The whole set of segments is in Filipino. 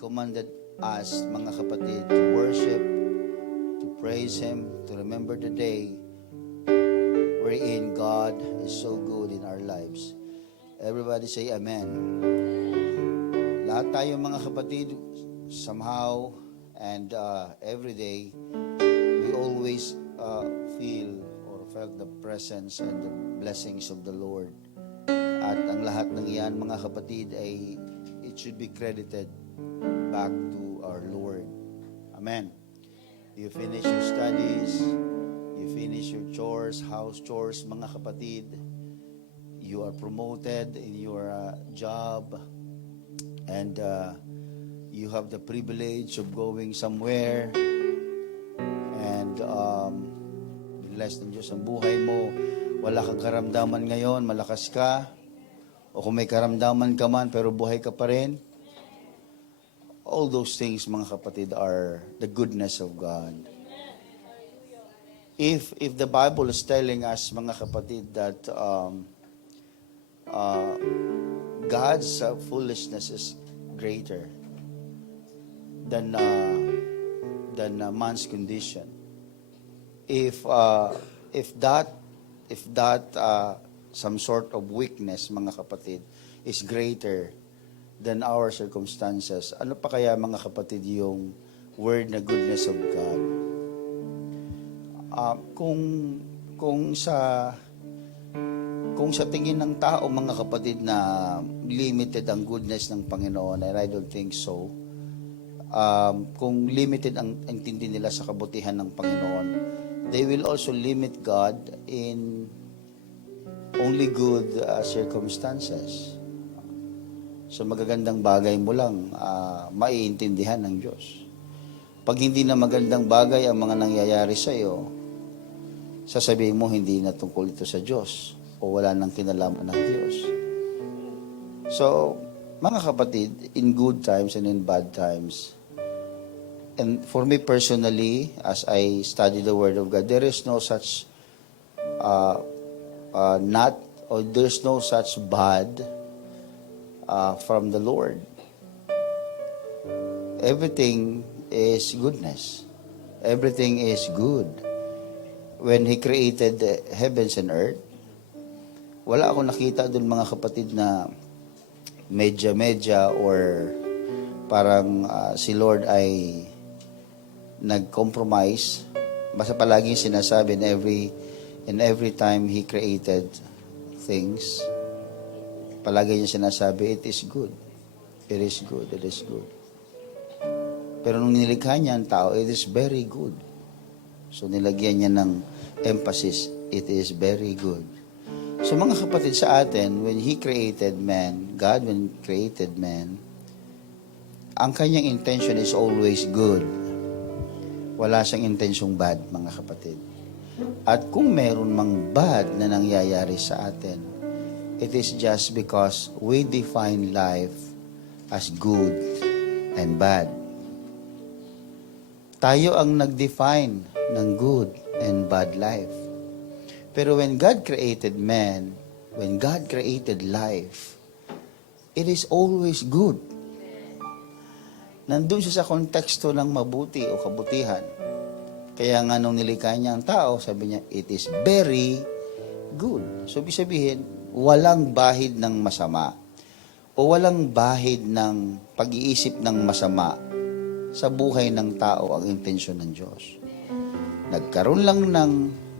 commanded us, mga kapatid, to worship, to praise Him, to remember the day wherein God is so good in our lives. Everybody say Amen. Lahat tayo mga kapatid, somehow and every day, we always feel or felt the presence and the blessings of the Lord. At ang lahat ng iyan, mga kapatid, ay it should be credited back to our Lord. Amen. You finish your studies, you finish your chores, house chores, mga kapatid, you are promoted in your job, and you have the privilege of going somewhere, and blessed ng Diyos ang buhay mo. Wala kang karamdaman ngayon, malakas ka, o kung may karamdaman ka man pero buhay ka pa rin. All those things, mga kapatid, are the goodness of God. If the Bible is telling us, mga kapatid, that God's foolishness is greater than man's condition. If that some sort of weakness, mga kapatid, is greater than our circumstances, ano pa kaya, mga kapatid, yung word na goodness of God? Kung sa tingin ng tao, mga kapatid, na limited ang goodness ng Panginoon, and I don't think so. Kung limited ang intindi nila sa kabutihan ng Panginoon, they will also limit God in only good circumstances. So magagandang bagay mo lang, maiintindihan ng Diyos. Pag hindi na magandang bagay ang mga nangyayari sa iyo, sasabihin mo hindi na tungkol ito sa Diyos o wala nang kinalaman ng Diyos. So, mga kapatid, in good times and in bad times, and for me personally, as I study the Word of God, there is no such there's no such bad from the Lord. Everything is goodness. Everything is good. When He created the heavens and earth, wala akong nakita doon, mga kapatid, na medya or parang si Lord ay nag-compromise. Basta palaging sinasabi in every time He created things, palagi niya sinasabi, it is good. It is good. It is good. Pero nung nilikha niya ang tao, it is very good. So nilagyan niya ng emphasis, it is very good. So mga kapatid, sa atin, when He created man, God, when created man, ang kanyang intention is always good. Wala siyang intensyong bad, mga kapatid. At kung meron mang bad na nangyayari sa atin, it is just because we define life as good and bad. Tayo ang nag-define ng good and bad life. Pero when God created man, when God created life, it is always good. Nandun siya sa konteksto ng mabuti o kabutihan. Kaya nga nung nilikha niya ang tao, sabi niya, it is very good. So, ibig sabihin, walang bahid ng masama o walang bahid ng pag-iisip ng masama sa buhay ng tao ang intensyon ng Diyos. Nagkaroon lang ng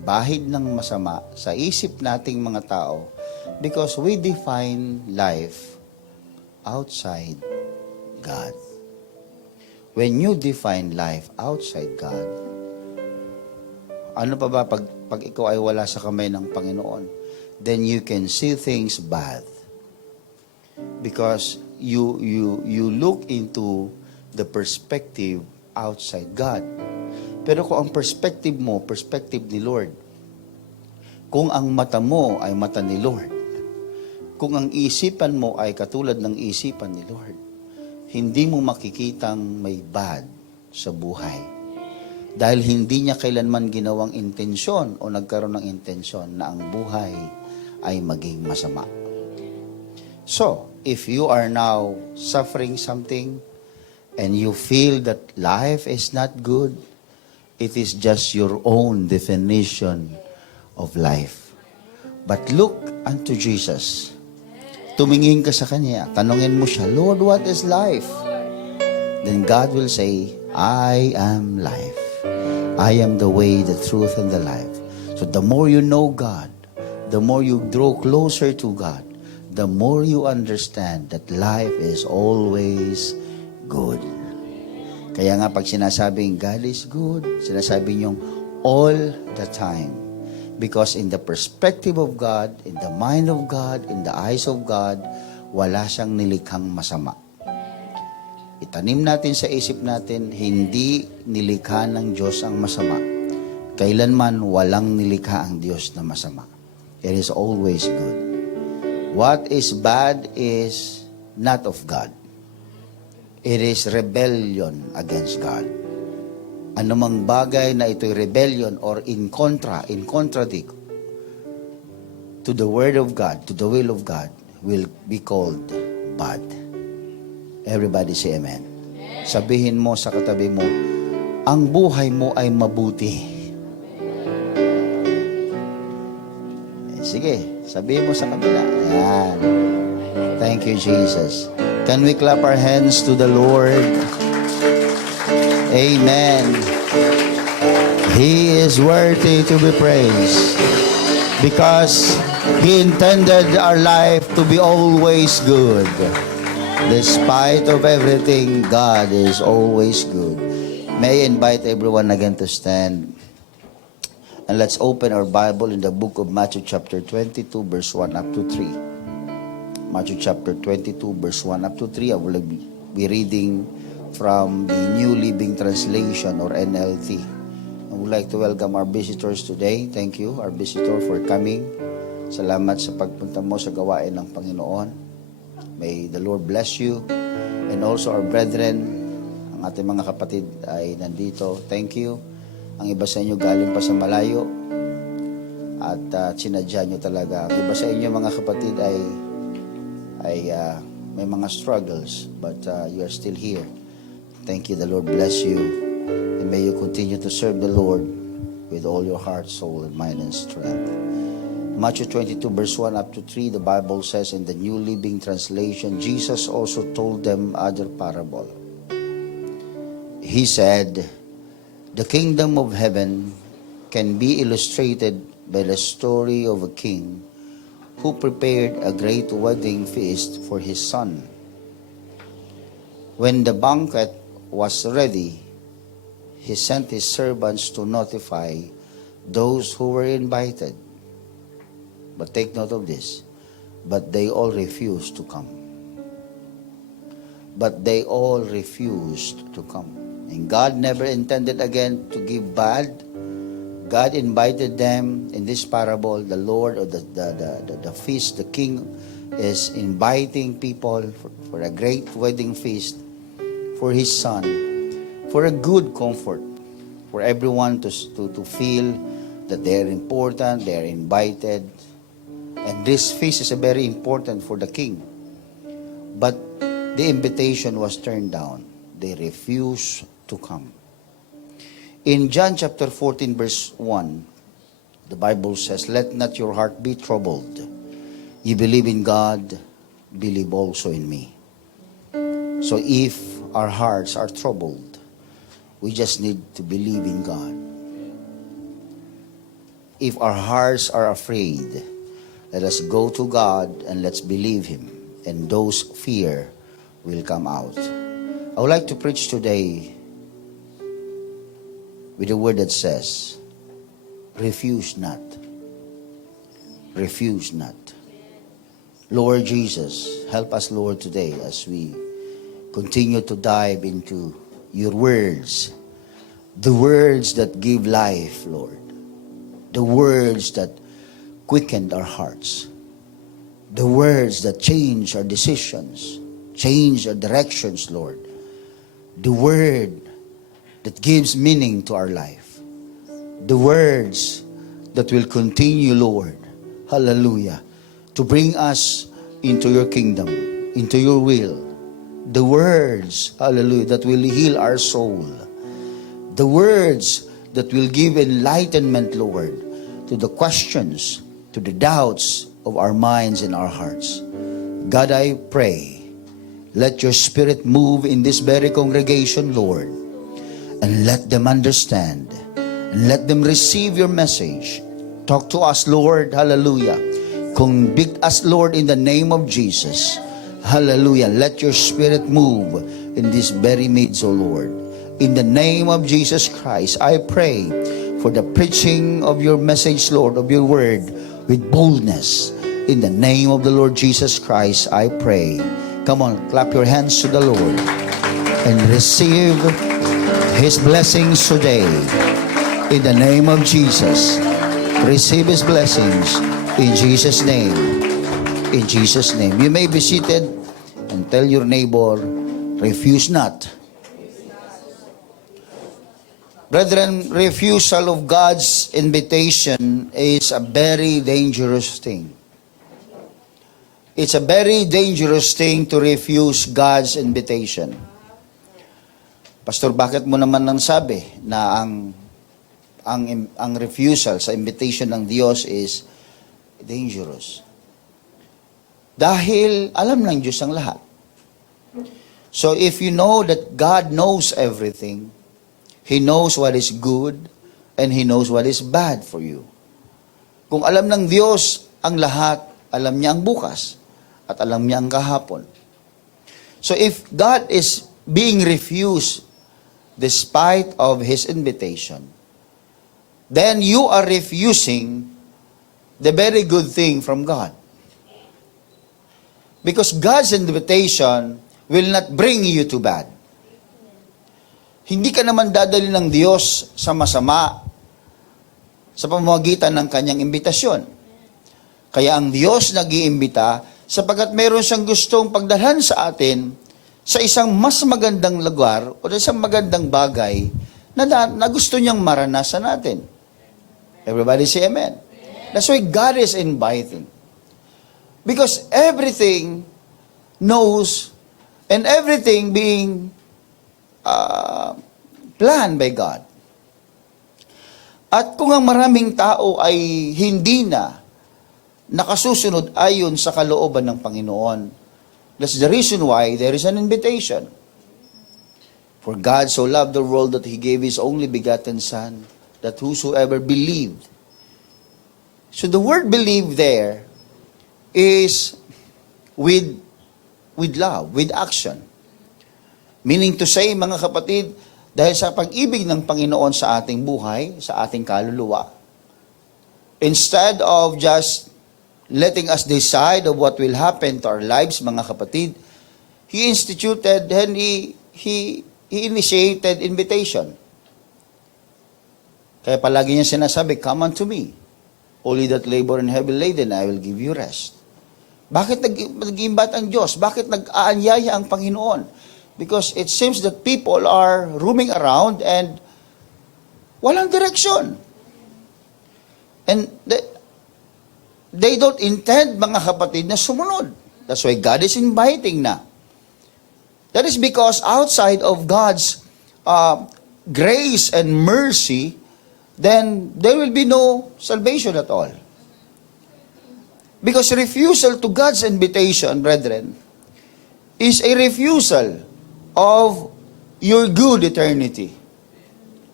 bahid ng masama sa isip nating mga tao because we define life outside God. When you define life outside God, ano pa ba pag ikaw ay wala sa kamay ng Panginoon? Then you can see things bad. Because you look into the perspective outside God. Pero kung ang perspective mo, perspective ni Lord, kung ang mata mo ay mata ni Lord, kung ang isipan mo ay katulad ng isipan ni Lord, hindi mo makikitang may bad sa buhay. Dahil hindi niya kailanman ginawang intensyon o nagkaroon ng intensyon na ang buhay ay maging masama. So, if you are now suffering something and you feel that life is not good, it is just your own definition of life. But look unto Jesus. Tumingin ka sa Kanya. Tanungin mo siya, Lord, what is life? Then God will say, I am life. I am the way, the truth, and the life. So the more you know God, the more you draw closer to God, the more you understand that life is always good. Kaya nga pag sinasabing God is good, sinasabi niyong all the time. Because in the perspective of God, in the mind of God, in the eyes of God, wala siyang nilikhang masama. Itanim natin sa isip natin, hindi nilikha ng Diyos ang masama. Kailanman walang nilikha ang Diyos na masama. It is always good. What is bad is not of God. It is rebellion against God. Anumang bagay na ito'y rebellion or in contradict to the Word of God, to the will of God, will be called bad. Everybody say amen. Sabihin mo sa katabi mo, ang buhay mo ay mabuti. Sige, sabihin mo sa kabila. Ayan. Thank you, Jesus. Can we clap our hands to the Lord? Amen. He is worthy to be praised because He intended our life to be always good. Despite of everything, God is always good. May I invite everyone again to stand. And let's open our Bible in the book of Matthew chapter 22, verse 1 up to 3. Matthew chapter 22, verse 1 up to 3. I will be reading from the New Living Translation or NLT. I would like to welcome our visitors today. Thank you, our visitor, for coming. Salamat sa pagpunta mo sa gawain ng Panginoon. May the Lord bless you. And also our brethren, ang ating mga kapatid ay nandito. Thank you. Ang iba sa inyo galing pa sa malayo at sinadya nyo talaga. Ang iba sa inyo mga kapatid ay may mga struggles, but you are still here. Thank you. The Lord bless you. And may you continue to serve the Lord with all your heart, soul, and mind and strength. Matthew 22, verse 1 up to 3, the Bible says in the New Living Translation, Jesus also told them other parable. He said, the kingdom of heaven can be illustrated by the story of a king who prepared a great wedding feast for his son. When the banquet was ready, he sent his servants to notify those who were invited. But take note of this, but they all refused to come. But they all refused to come. And God never intended again to give bad. God invited them in this parable. The Lord or the feast, the king is inviting people for a great wedding feast for his son, for a good comfort, for everyone to feel that they are important, they are invited. And this feast is very important for the king. But the invitation was turned down. They refused to come. In John chapter 14, verse 1, the Bible says, let not your heart be troubled. You believe in God, believe also in me. So if our hearts are troubled, we just need to believe in God. If our hearts are afraid, let us go to God and let's believe Him. And those fear will come out. I would like to preach today with a word that says, refuse not. Refuse not. Lord Jesus, help us, Lord, today as we continue to dive into your words. The words that give life, Lord. The words that quickened our hearts. The words that change our decisions, change our directions, Lord. The word that gives meaning to our life. The words that will continue, Lord, hallelujah, to bring us into your kingdom, into your will, The words, hallelujah, that will heal our soul. The words that will give enlightenment, Lord, to the questions, to the doubts of our minds and our hearts. God, I pray, let your Spirit move in this very congregation, Lord, and let them understand, and let them receive your message. Talk to us, Lord, hallelujah. Convict us, Lord, in the name of Jesus. Hallelujah. Let your Spirit move in this very midst, O Lord. In the name of Jesus Christ, I pray for the preaching of your message, Lord, of your word, with boldness. In the name of the Lord Jesus Christ, I pray. Come on, clap your hands to the Lord and receive His blessings today. In the name of Jesus, receive His blessings in Jesus' name. In Jesus' name. You may be seated and tell your neighbor, refuse not. Brethren, refusal of God's invitation is a very dangerous thing. It's a very dangerous thing to refuse God's invitation. Pastor, bakit mo naman nang sabi na ang refusal sa invitation ng Diyos is dangerous? Dahil alam ng Diyos ang lahat. So if you know that God knows everything, He knows what is good, and He knows what is bad for you. Kung alam ng Diyos ang lahat, alam niya ang bukas, at alam niya ang kahapon. So if God is being refused despite of His invitation, then you are refusing the very good thing from God. Because God's invitation will not bring you to bad. Hindi ka naman dadali ng Diyos sa masama sa pamamagitan ng kanyang imbitasyon. Kaya ang Diyos nag-iimbita sapagkat meron siyang gustong pagdalhan sa atin sa isang mas magandang lugar o isang magandang bagay na gusto niyang maranasan natin. Everybody say amen. That's why God is inviting. Because everything knows and everything being planned by God. At kung ang maraming tao ay hindi na nakasusunod ayon sa kalooban ng Panginoon, that's the reason why there is an invitation. For God so loved the world that He gave His only begotten Son, that whosoever believed. So the word believe there is with love, with action. Meaning to say, mga kapatid, dahil sa pag-ibig ng Panginoon sa ating buhay, sa ating kaluluwa, instead of just letting us decide of what will happen to our lives, mga kapatid, He instituted and He initiated invitation. Kaya palagi niya sinasabi, come unto me, all ye that labor and heavy laden, I will give you rest. Bakit nag-iimbat ang Diyos? Bakit nag-aanyaya ang Panginoon? Because it seems that people are roaming around and walang direction. And they don't intend, mga kapatid, na sumunod. That's why God is inviting na. That is because outside of God's grace and mercy, then there will be no salvation at all. Because refusal to God's invitation, brethren, is a refusal of your good eternity.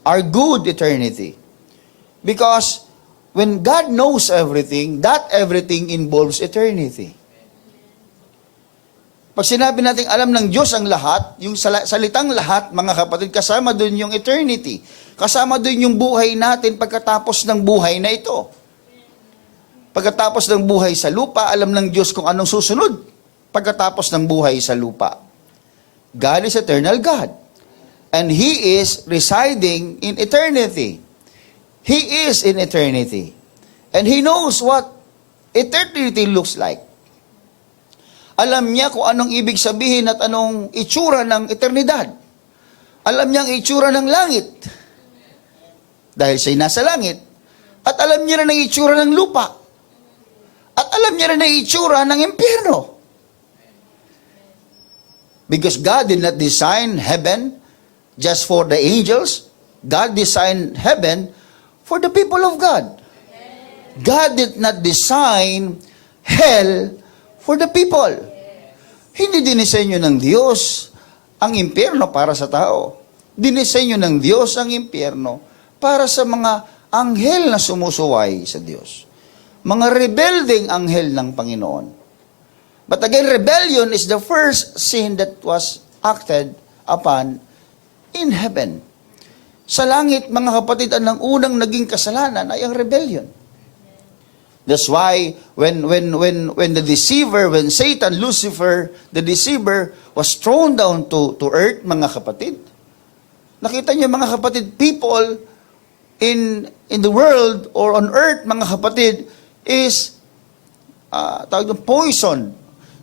Our good eternity. Because when God knows everything, that everything involves eternity. Pag sinabi natin alam ng Diyos ang lahat, yung salitang lahat, mga kapatid, kasama doon yung eternity. Kasama doon yung buhay natin pagkatapos ng buhay na ito. Pagkatapos ng buhay sa lupa, alam ng Diyos kung anong susunod pagkatapos ng buhay sa lupa. God is eternal God. And He is residing in eternity. He is in eternity. And He knows what eternity looks like. Alam niya kung anong ibig sabihin at anong itsura ng eternidad. Alam niya ang itsura ng langit. Dahil siya'y nasa langit. At alam niya rin ang itsura ng lupa. At alam niya rin ang itsura ng impyerno. Because God did not design heaven just for the angels. God designed heaven for the people of God. God did not design hell for the people. Hindi dinisenyo ng Diyos ang impyerno para sa tao. Dinisenyo ng Diyos ang impyerno para sa mga anghel na sumusuway sa Diyos. Mga rebelding anghel ng Panginoon. But again, rebellion is the first sin that was acted upon in heaven. Sa langit, mga kapatid, ang unang naging kasalanan ay ang rebellion. That's why when the deceiver, when Satan, Lucifer, the deceiver, was thrown down to earth, mga kapatid, nakita niyo mga kapatid, people in the world or on earth, mga kapatid, is tawag ng poison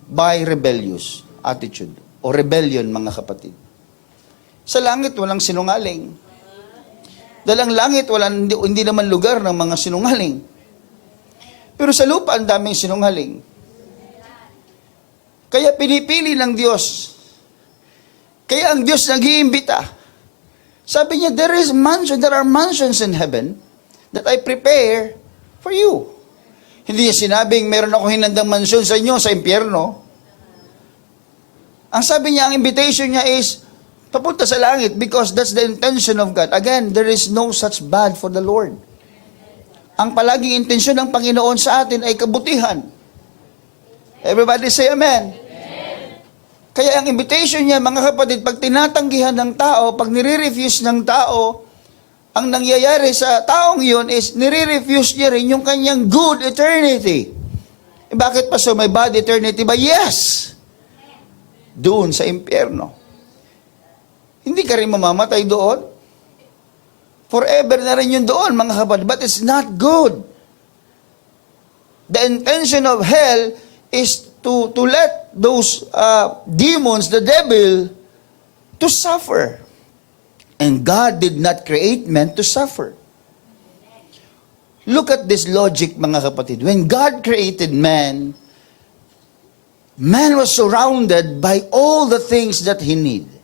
by rebellious attitude o rebellion, mga kapatid. Sa langit, walang sinungaling. Dahil ang langit, hindi naman lugar ng mga sinungaling. Pero sa lupa, ang daming sinungaling. Kaya pinipili ng Diyos. Kaya ang Diyos nag-iimbita. Sabi niya, there are mansions in heaven that I prepare for you. Hindi niya sinabing, meron ako hinandang mansyon sa inyo sa impyerno. Ang sabi niya, ang invitation niya is, papunta sa langit because that's the intention of God. Again, there is no such bad for the Lord. Ang palaging intensyon ng Panginoon sa atin ay kabutihan. Everybody say amen. Kaya ang invitation niya, mga kapatid, pag tinatanggihan ng tao, pag nire-refuse ng tao, ang nangyayari sa taong yun is nire-refuse niya rin yung kanyang good eternity. Bakit pa so may bad eternity ba? Yes! Doon sa impyerno. Hindi ka rin mamamatay doon. Forever na rin yun doon, mga kapatid. But it's not good. The intention of hell is to let those demons, the devil, to suffer. And God did not create men to suffer. Look at this logic, mga kapatid. When God created man, man was surrounded by all the things that he needed.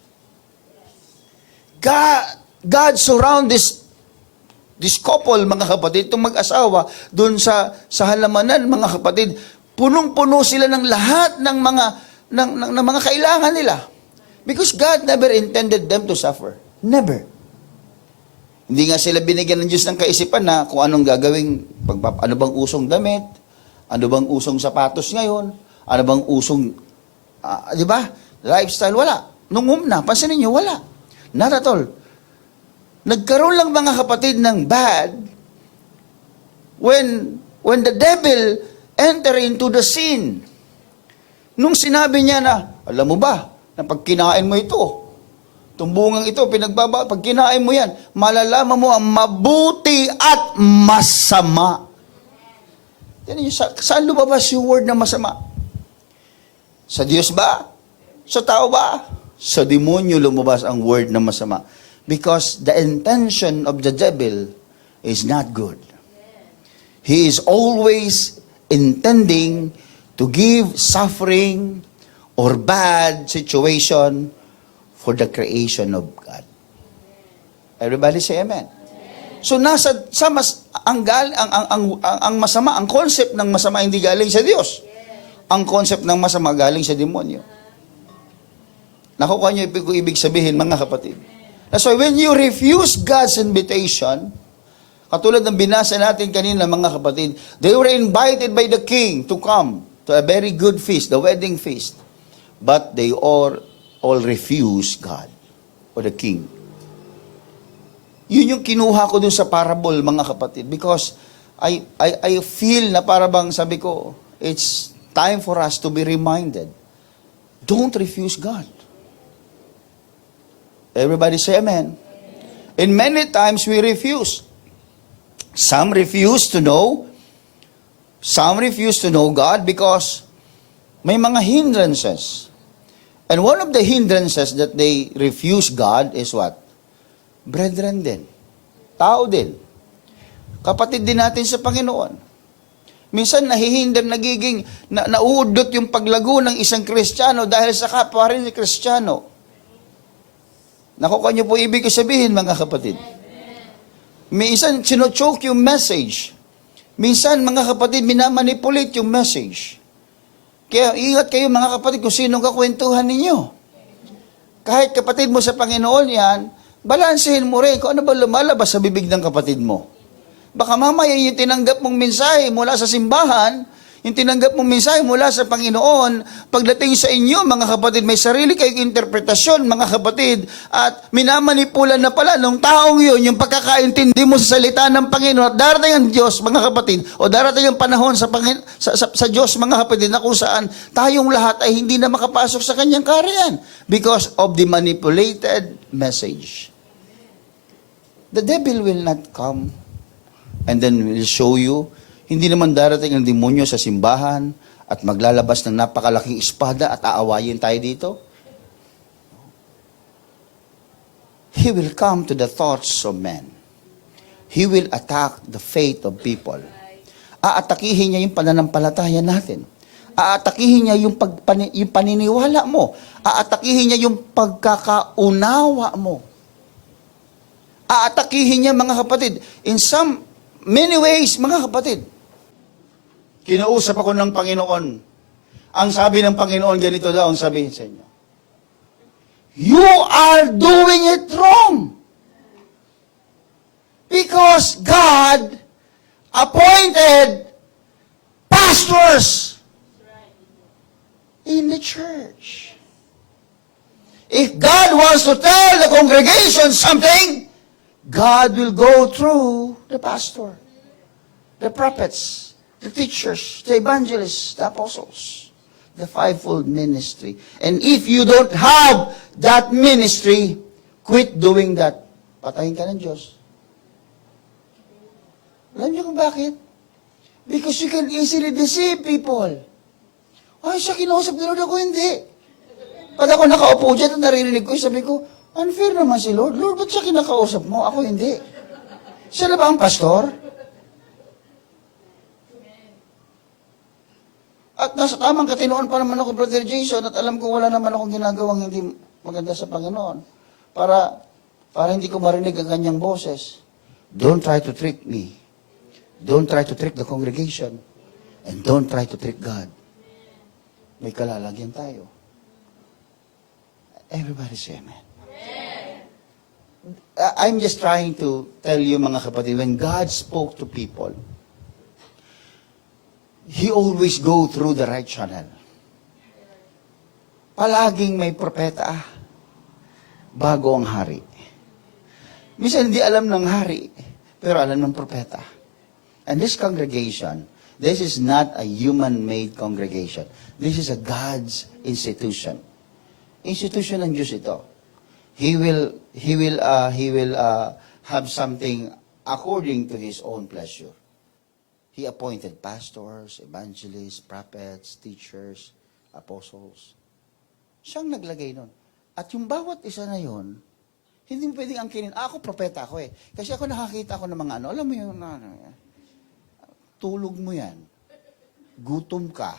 God surround this couple, mga kapatid, itong mag-asawa, doon sa halamanan, mga kapatid, punong-puno sila ng lahat ng mga kailangan nila. Because God never intended them to suffer. Never. Hindi nga sila binigyan ng Diyos ng kaisipan na kung anong gagawing, ano bang usong damit, ano bang usong sapatos ngayon, ano bang usong, di ba, lifestyle, wala. Nung umna, pansinin niyo, wala. Not at all. Nagkaroon lang, mga kapatid, ng bad when the devil enter into the scene. Nung sinabi niya na, alam mo ba, na pag kinain mo ito, tumbungang ito, pag kinain mo yan, malalaman mo ang mabuti at masama. Tiyan niyo, saan lumabas yung word na masama? Sa Diyos ba? Sa tao ba? Sa demonyo lumabas ang word na masama. Because the intention of the devil is not good. He is always intending to give suffering or bad situation for the creation of God. Everybody say amen. So ang masama, ang concept ng masama hindi galing sa Diyos. Ang concept ng masama galing sa demonyo. Nakukuha niyo ibig sabihin, mga kapatid. That's why when you refuse God's invitation, katulad ng binasa natin kanina, mga kapatid, they were invited by the king to come to a very good feast, the wedding feast. But they all refused God or the king. Yun yung kinuha ko dun sa parable, mga kapatid, because I feel na parabang sabi ko, it's time for us to be reminded. Don't refuse God. Everybody say amen. And many times we refuse. Some refuse to know. Some refuse to know God because may mga hindrances. And one of the hindrances that they refuse God is what? Brethren din. Tao din. Kapatid din natin sa Panginoon. Minsan nahihinder, nauudot yung paglago ng isang Kristiyano dahil sa kapwa rin ni Kristiyano. Nakuha niyo po ibig sabihin, mga kapatid. Minsan sinochoke yung message. Minsan, mga kapatid, minamanipulate yung message. Kaya ingat kayo, mga kapatid, kung sino kakwentuhan ninyo. Kahit kapatid mo sa Panginoon yan, balansehin mo rin kung ano ba lumalabas sa bibig ng kapatid mo. Baka mamaya yung tinanggap mong mensahe mula sa simbahan, yung tinanggap mong mensahe mula sa Panginoon, pagdating sa inyo, mga kapatid, may sarili kayong interpretasyon, mga kapatid, at minamanipulan na pala ng taong yun, yung pagkakaintindi mo sa salita ng Panginoon, at darating ang Diyos, mga kapatid, o darating ang panahon sa Diyos, mga kapatid, na kung saan tayong lahat ay hindi na makapasok sa kanyang kaharian because of the manipulated message. The devil will not come and then will show you. Hindi naman darating ang demonyo sa simbahan at maglalabas ng napakalaking espada at aawayin tayo dito. He will come to the thoughts of men. He will attack the faith of people. Aatakihin niya yung pananampalataya natin. Aatakihin niya yung paniniwala mo. Aatakihin niya yung pagkakaunawa mo. Aatakihin niya, mga kapatid, in many ways, mga kapatid. Kinausap ako ng Panginoon. Ang sabi ng Panginoon, ganito daw ang sabihin sa inyo. You are doing it wrong. Because God appointed pastors in the church. If God wants to tell the congregation something, God will go through the pastor, the prophets, the teachers, the evangelists, the apostles, the fivefold ministry. And if you don't have that ministry, quit doing that. Patayin ka ng Diyos. Alam niyo kung bakit? Because you can easily deceive people. Ay, siya kinausap ni Lord, ako hindi. Pag ako nakaupo dyan at naririnig ko, sabi ko, unfair naman si Lord. Lord, ba't siya kinakausap mo? Ako hindi. Siya na ba ang pastor? At nasa tamang katinoon pa naman ako, Brother Jason, at alam ko wala naman akong ginagawang hindi maganda sa Panginoon. Para hindi ko marinig ang kanyang boses. Don't try to trick me. Don't try to trick the congregation. And don't try to trick God. May kalalagyan tayo. Everybody say amen. I'm just trying to tell you, mga kapatid, when God spoke to people, He always go through the right channel. Palaging may propeta bago ang hari. Minsan hindi alam ng hari, pero alam ng propeta. And this congregation, this is not a human-made congregation. This is a God's institution. Institution ng Diyos ito. He will have something according to His own pleasure. He appointed pastors, evangelists, prophets, teachers, apostles. Siyang naglagay nun. At yung bawat isa na yun, hindi mo pwedeng angkinin, ako propeta ako eh. Kasi ako nakakita ako ng mga alam mo yun, tulog mo yan. Gutom ka.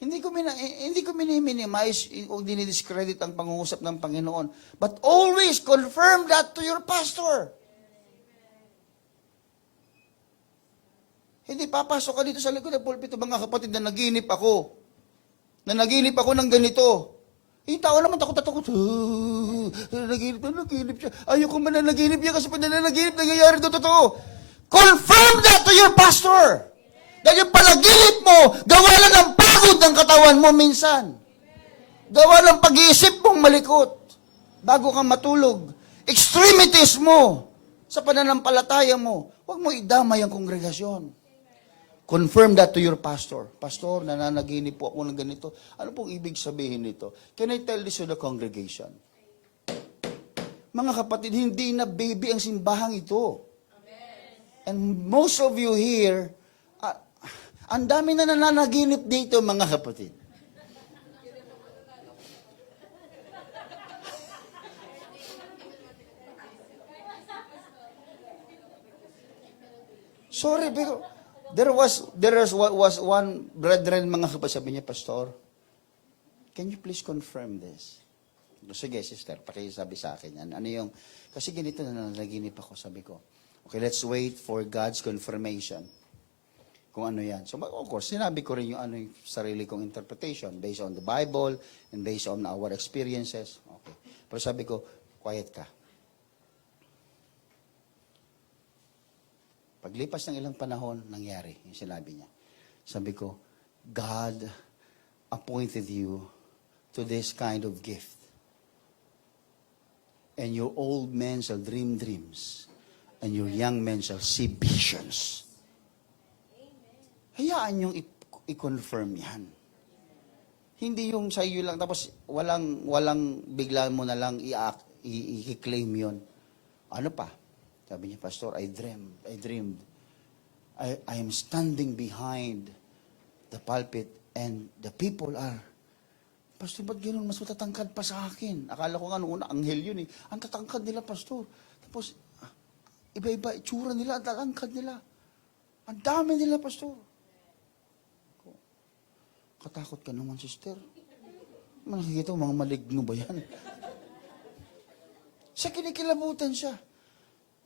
Hindi ko minimize o dinidiscredit ang pangungusap ng Panginoon. But always confirm that to your pastor. Hindi papasok ka dito sa likod ng pulpito, mga kapatid, na naginip ako. Na naginip ako ng ganito. Yung tao naman takot-takot. Naginip siya. Ayoko man na naginip niya kasi pag naginip, nangyayari doon totoo. Confirm that to your pastor. Dahil yung panaginip mo, gawa lang ng pagod ng katawan mo minsan. Gawa ng pag-iisip mong malikot. Bago kang matulog. Extremities mo sa pananampalataya mo. Huwag mo idamay ang kongregasyon. Confirm that to your pastor. Pastor, nananaginip po ako ng ganito. Ano pong ibig sabihin nito? Can I tell this to the congregation? Mga kapatid, hindi na baby ang simbahang ito. And most of you here, ang dami na nananaginip dito, mga kapatid. Sorry, pero there was one brethren, mga kapatid, sabi niya, Pastor, can you please confirm this? Sige, sister, pakisabi sa akin. Ano yung, kasi ganito na nanaginip ako, sabi ko. Okay, let's wait for God's confirmation. Kung ano yan. So, of course, sinabi ko rin yung ano yung sarili kong interpretation based on the Bible and based on our experiences. Okay. Pero sabi ko, quiet ka. Paglipas ng ilang panahon, nangyari yung sinabi niya. Sabi ko, God appointed you to this kind of gift. And your old men shall dream dreams, and your young men shall see visions. Hayaan yung i-confirm yan. Hindi yung sa iyo lang, tapos walang bigla mo na lang i-claim yun. Ano pa? Sabi niya, Pastor, I dreamed. I am standing behind the pulpit and the people are, Pastor, ba't gano'n? Mas matatangkad pa sa akin. Akala ko nga noong una, anghel yun eh. Ang tatangkad nila, Pastor. Tapos, iba-iba, itsura nila, ang tatangkad nila. Ang dami nila, Pastor. Katakot ka naman, sister. Nakikita mo, mga maligno ba yan? Sa kinikilabutan siya.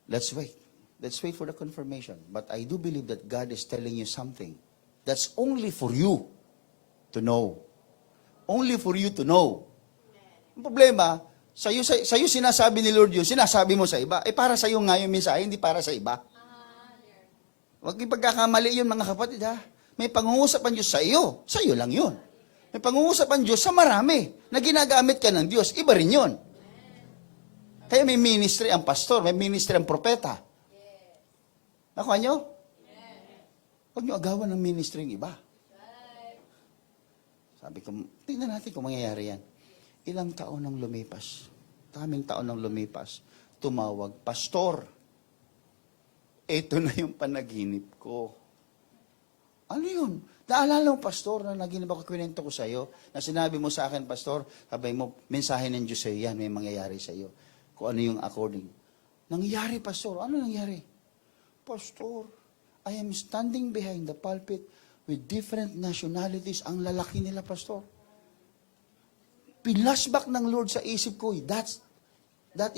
Let's wait. Let's wait for the confirmation. But I do believe that God is telling you something that's only for you to know. Only for you to know. Ang problema, sa'yo sinasabi ni Lord yun, sinasabi mo sa iba. Eh para sa'yo nga yung mensahe, hindi para sa iba. Huwag ipagkakamali yun, mga kapatid, ha? May pangungusap ang Diyos sa iyo. Sa iyo lang yun. May pangungusap ang Diyos sa marami na ginagamit ka ng Diyos. Iba rin yun. Kaya may ministry ang pastor, may ministry ang propeta. Nakuha nyo? Huwag nyo agawan ng ministry ng iba. Sabi ko, tingnan natin kung mangyayari yan. Ilang taon nang lumipas. Kaming taon nang lumipas. Tumawag, Pastor, ito na yung panaginip ko. Ano yun? Naalala mo, Pastor, na naginip ako, kwento ko sa iyo, na sinabi mo sa akin, Pastor, sabay mo, mensahe ng Diyos sa iyo yan, may mangyayari sa iyo. Kung ano yung according. Nangyari, Pastor. Ano nangyari? Pastor, I am standing behind the pulpit with different nationalities. Ang lalaki nila, Pastor. Pinlashback ng Lord sa isip ko, that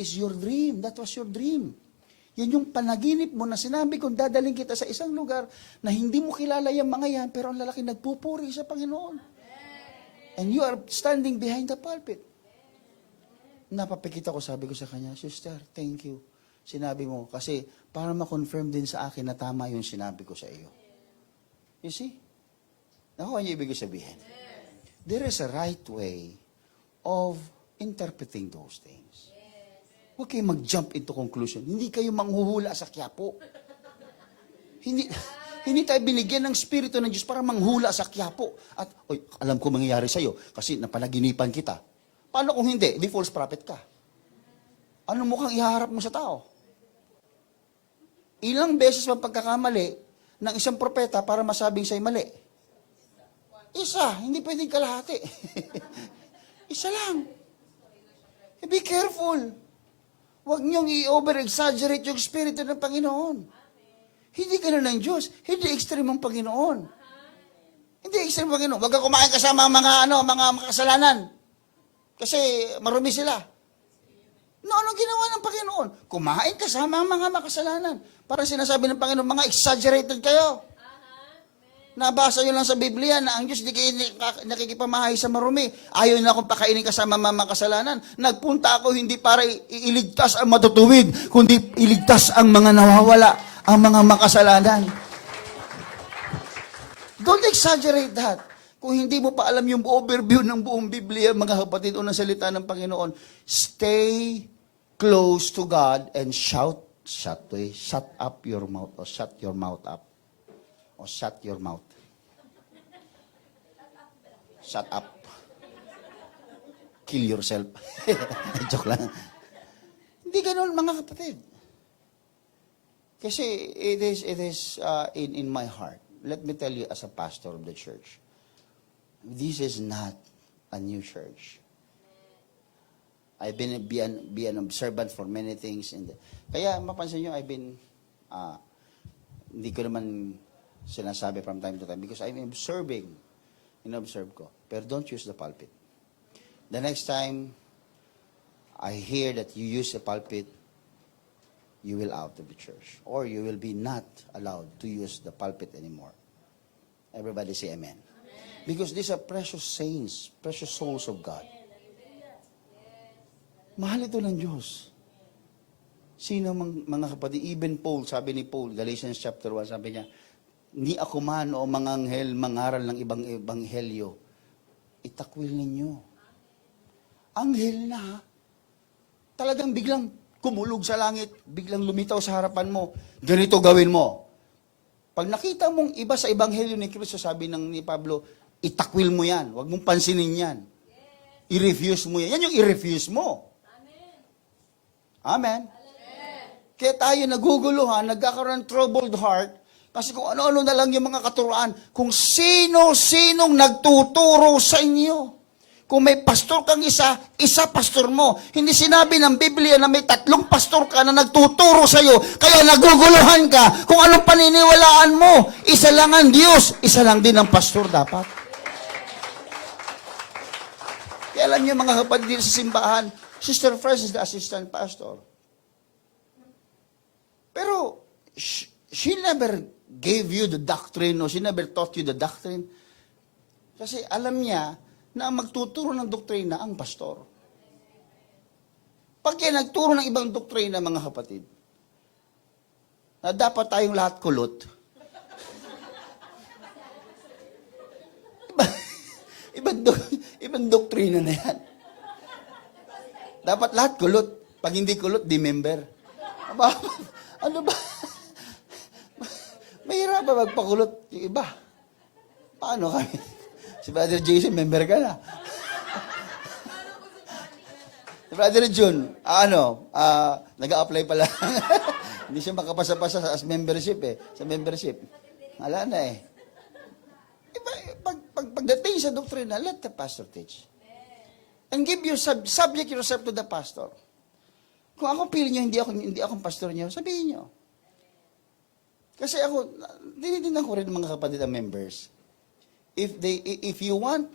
is your dream. That was your dream. Yan yung panaginip mo na sinabi kong dadaling kita sa isang lugar na hindi mo kilala yung mga yan, pero ang lalaki nagpupuri sa Panginoon. And you are standing behind the pulpit. Napapikita ko, sabi ko sa kanya, Sister, thank you. Sinabi mo, kasi para ma-confirm din sa akin na tama yung sinabi ko sa iyo. You see? Nakuha niyo ibig sabihin. There is a right way of interpreting those things. Huwag kayo mag-jump into conclusion. Hindi kayo manghuhula sa Quiapo. Hindi tayo binigyan ng Espiritu ng Diyos para manghula sa Quiapo. At, alam ko mangyayari sa'yo kasi napanaginipan kita. Paano kung hindi? Di false prophet ka. Ano mukhang ihaharap mo sa tao? Ilang beses ang pagkakamali ng isang propeta para masabing sa'yo mali? Isa. Hindi pwedeng kalahati. Isa lang. Be careful. Huwag niyong i-over-exaggerate yung Espiritu ng Panginoon. Hindi ganun ng Diyos. Hindi extreme ang Panginoon. Hindi extreme ang Panginoon. Huwag ka kumain kasama mga makasalanan. Kasi marumi sila. No, anong ginawa ng Panginoon? Kumain kasama ang mga makasalanan. Para sinasabi ng Panginoon, mga exaggerated kayo. Nabasa nyo lang sa Biblia na ang Diyos di kayo nakikipamahay sa marumi. Ayaw na akong pakainin kasama mga kasalanan. Nagpunta ako hindi para iligtas ang matutuwid, kundi iligtas ang mga nawawala, ang mga makasalanan. Don't exaggerate that. Kung hindi mo pa alam yung overview ng buong Biblia, mga kapatid, o ng salita ng Panginoon, stay close to God and shut up your mouth, or shut your mouth up. O shut your mouth. Shut up. Kill yourself. Joke lang. Hindi ganun, mga kapatid. Kasi it is in my heart. Let me tell you as a pastor of the church, this is not a new church. I've been be an observant for many things. Kaya mapansin nyo, I've been Hindi ko naman sinasabi from time to time because I'm observing. Inobserve ko. Pero don't use the pulpit. The next time I hear that you use the pulpit, you will out of the church. Or you will be not allowed to use the pulpit anymore. Everybody say amen. Because these are precious saints, precious souls of God. Mahal ito ng Diyos. Sino mga kapatid? Even Paul, sabi ni Paul, Galatians chapter 1, sabi niya, ni ako man o mga anghel mangaral ng ibang ebanghelyo, itakwil ninyo. Anghel na, talagang biglang kumulog sa langit, biglang lumitaw sa harapan mo, ganito gawin mo. Pag nakita mong iba sa ebanghelyo ni Kristo, sabi ni Pablo, itakwil mo yan, huwag mong pansinin yan. I-refuse mo yan. Yan yung i-refuse mo. Amen. Kaya tayo naguguluhan, nagkakaroon ng troubled heart, kasi kung ano-ano na lang yung mga katuruan, kung sino-sinong nagtuturo sa inyo. Kung may pastor kang isa pastor mo. Hindi sinabi ng Biblia na may 3 pastor ka na nagtuturo sa iyo, kaya naguguluhan ka. Kung anong paniniwalaan mo, isa lang ang Diyos, isa lang din ang pastor dapat. Kaya alam niyo mga kapatid sa simbahan, Sister Francis is the assistant pastor. Pero, she never gave you the doctrine or she never taught you the doctrine. Kasi alam niya na ang magtuturo ng doktrina ang pastor. Pag kaya nagturo ng ibang doktrina, mga kapatid, na dapat tayong lahat kulot, ibang doktrina na yan. Dapat lahat kulot. Pag hindi kulot, di member. Ano ba? Mahirap ba magpakulot yung iba? Paano kami? Si Brother Jason, member ka na. Si Brother June, nag-a-apply pala. Hindi siya makapasa-pasa sa membership eh. Sa membership. Wala na eh. Iba, pagdating sa doktrina, let the pastor teach. And give your subject yourself to the pastor. Kung ako pili niyo, hindi ako pastor niyo, sabihin niyo. Kasi ako, dinidinan ko rin mga kapatid ang members. If you want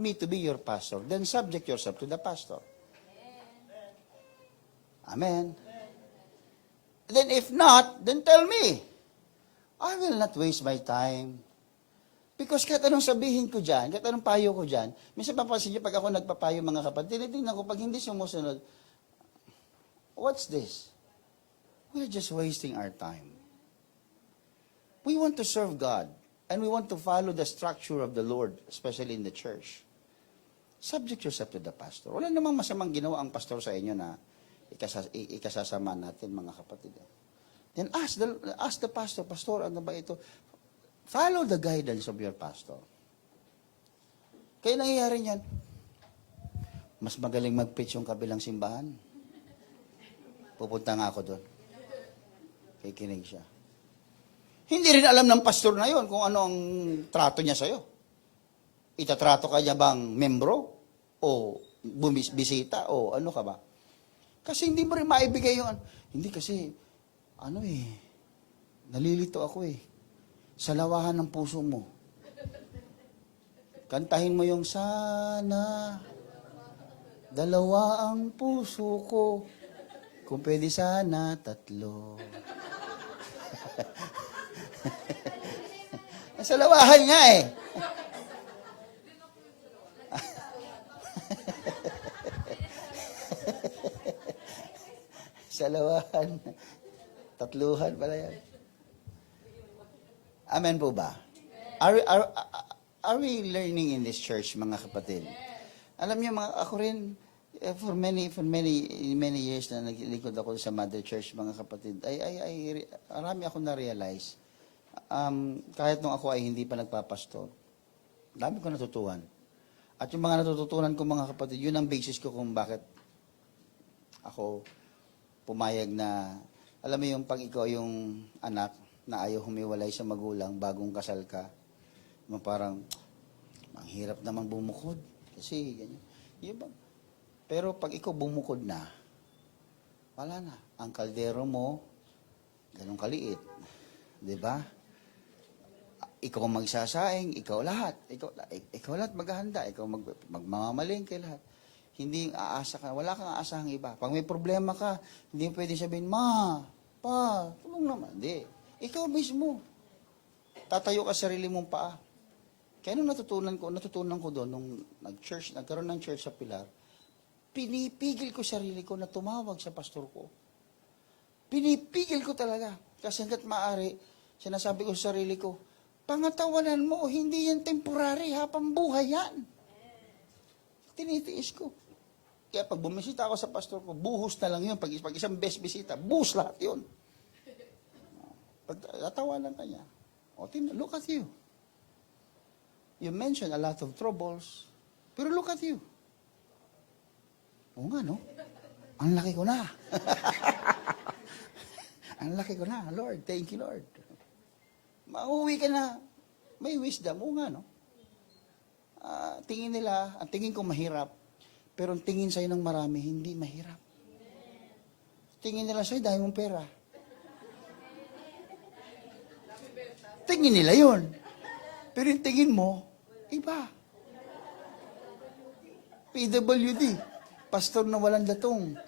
me to be your pastor, then subject yourself to the pastor. Amen. Then if not, then tell me. I will not waste my time. Because kahit anong sabihin ko dyan, kahit anong payo ko dyan, minsan papansin niyo pag ako nagpapayo mga kapatid, tinitingnan ko pag hindi sumusunod, what's this? We're just wasting our time. We want to serve God. And we want to follow the structure of the Lord, especially in the church. Subject yourself to the pastor. Wala namang masamang ginawa ang pastor sa inyo na ikasasama natin, mga kapatid. Then ask the pastor, Pastor, ano ba ito? Follow the guidance of your pastor. Kaya nangyayari niyan, mas magaling mag-preach yung kabilang simbahan. Pupunta nga ako doon. Kikinig siya. Hindi rin alam ng pastor na yon kung ano ang trato niya sa'yo. Itatrato ka niya bang membro? O bisita? O ano ka ba? Kasi hindi mo rin maibigay yung... Hindi kasi, nalilito ako eh. Sa lawahan ng puso mo. Kantahin mo yung sana, dalawa ang puso ko. Kung pwede sana, 3. Sa lawahan nga eh. Sa lawahan. 3 pala yan. Amen po ba? Are we learning in this church, mga kapatid? Alam niyo, ako rin, for many years na naglilingkod ako sa Mother Church, mga kapatid, marami akong na-realize. Kahit nung ako ay hindi pa nagpapastor, dami ko natutuhan. At yung mga natututunan ko, mga kapatid, yun ang basis ko kung bakit ako pumayag na, alam mo yung pag ikaw yung anak na ayaw humiwalay sa magulang bagong kasal ka, parang, ang hirap naman bumukod. Kasi, ganyan. Pero pag ikaw bumukod na, wala na. Ang kaldero mo, ganun kaliit. Di ba? Ikaw ang magsasaing, ikaw lahat. Ikaw lahat maghahanda, ikaw magmamamalengke lahat. Hindi aasa ka, wala kang aasahang iba. Pag may problema ka, hindi mo pwede sabihin, Ma, Pa, tulong naman. Hindi. Ikaw mismo. Tatayo ka sarili mong paa. Kaya nung natutunan ko doon, nung nagkaroon ng church sa Pilar, pinipigil ko sarili ko na tumawag sa pastor ko. Pinipigil ko talaga. Kasi hanggat maaari, sinasabi ko sa sarili ko, pangatawanan mo, hindi yan temporary, habang buhay yan. Tinitiis ko. Kaya pag bumisita ako sa pastor ko, buhos na lang yun. Pag isang best bisita, buhos lahat yun. Pag tatawanan ka niya, look at you. You mentioned a lot of troubles, pero look at you. Oo nga, no? Ang laki ko na. Ang laki ko na, Lord. Thank you, Lord. Mauwi ka na, may wisdom. Oo nga, no? Ang tingin ko mahirap, pero ang tingin sa'yo ng marami, hindi mahirap. Tingin nila sa'yo, dahil mong pera. Tingin nila yun. Pero yung tingin mo, iba. PWD, pastor na walang datong.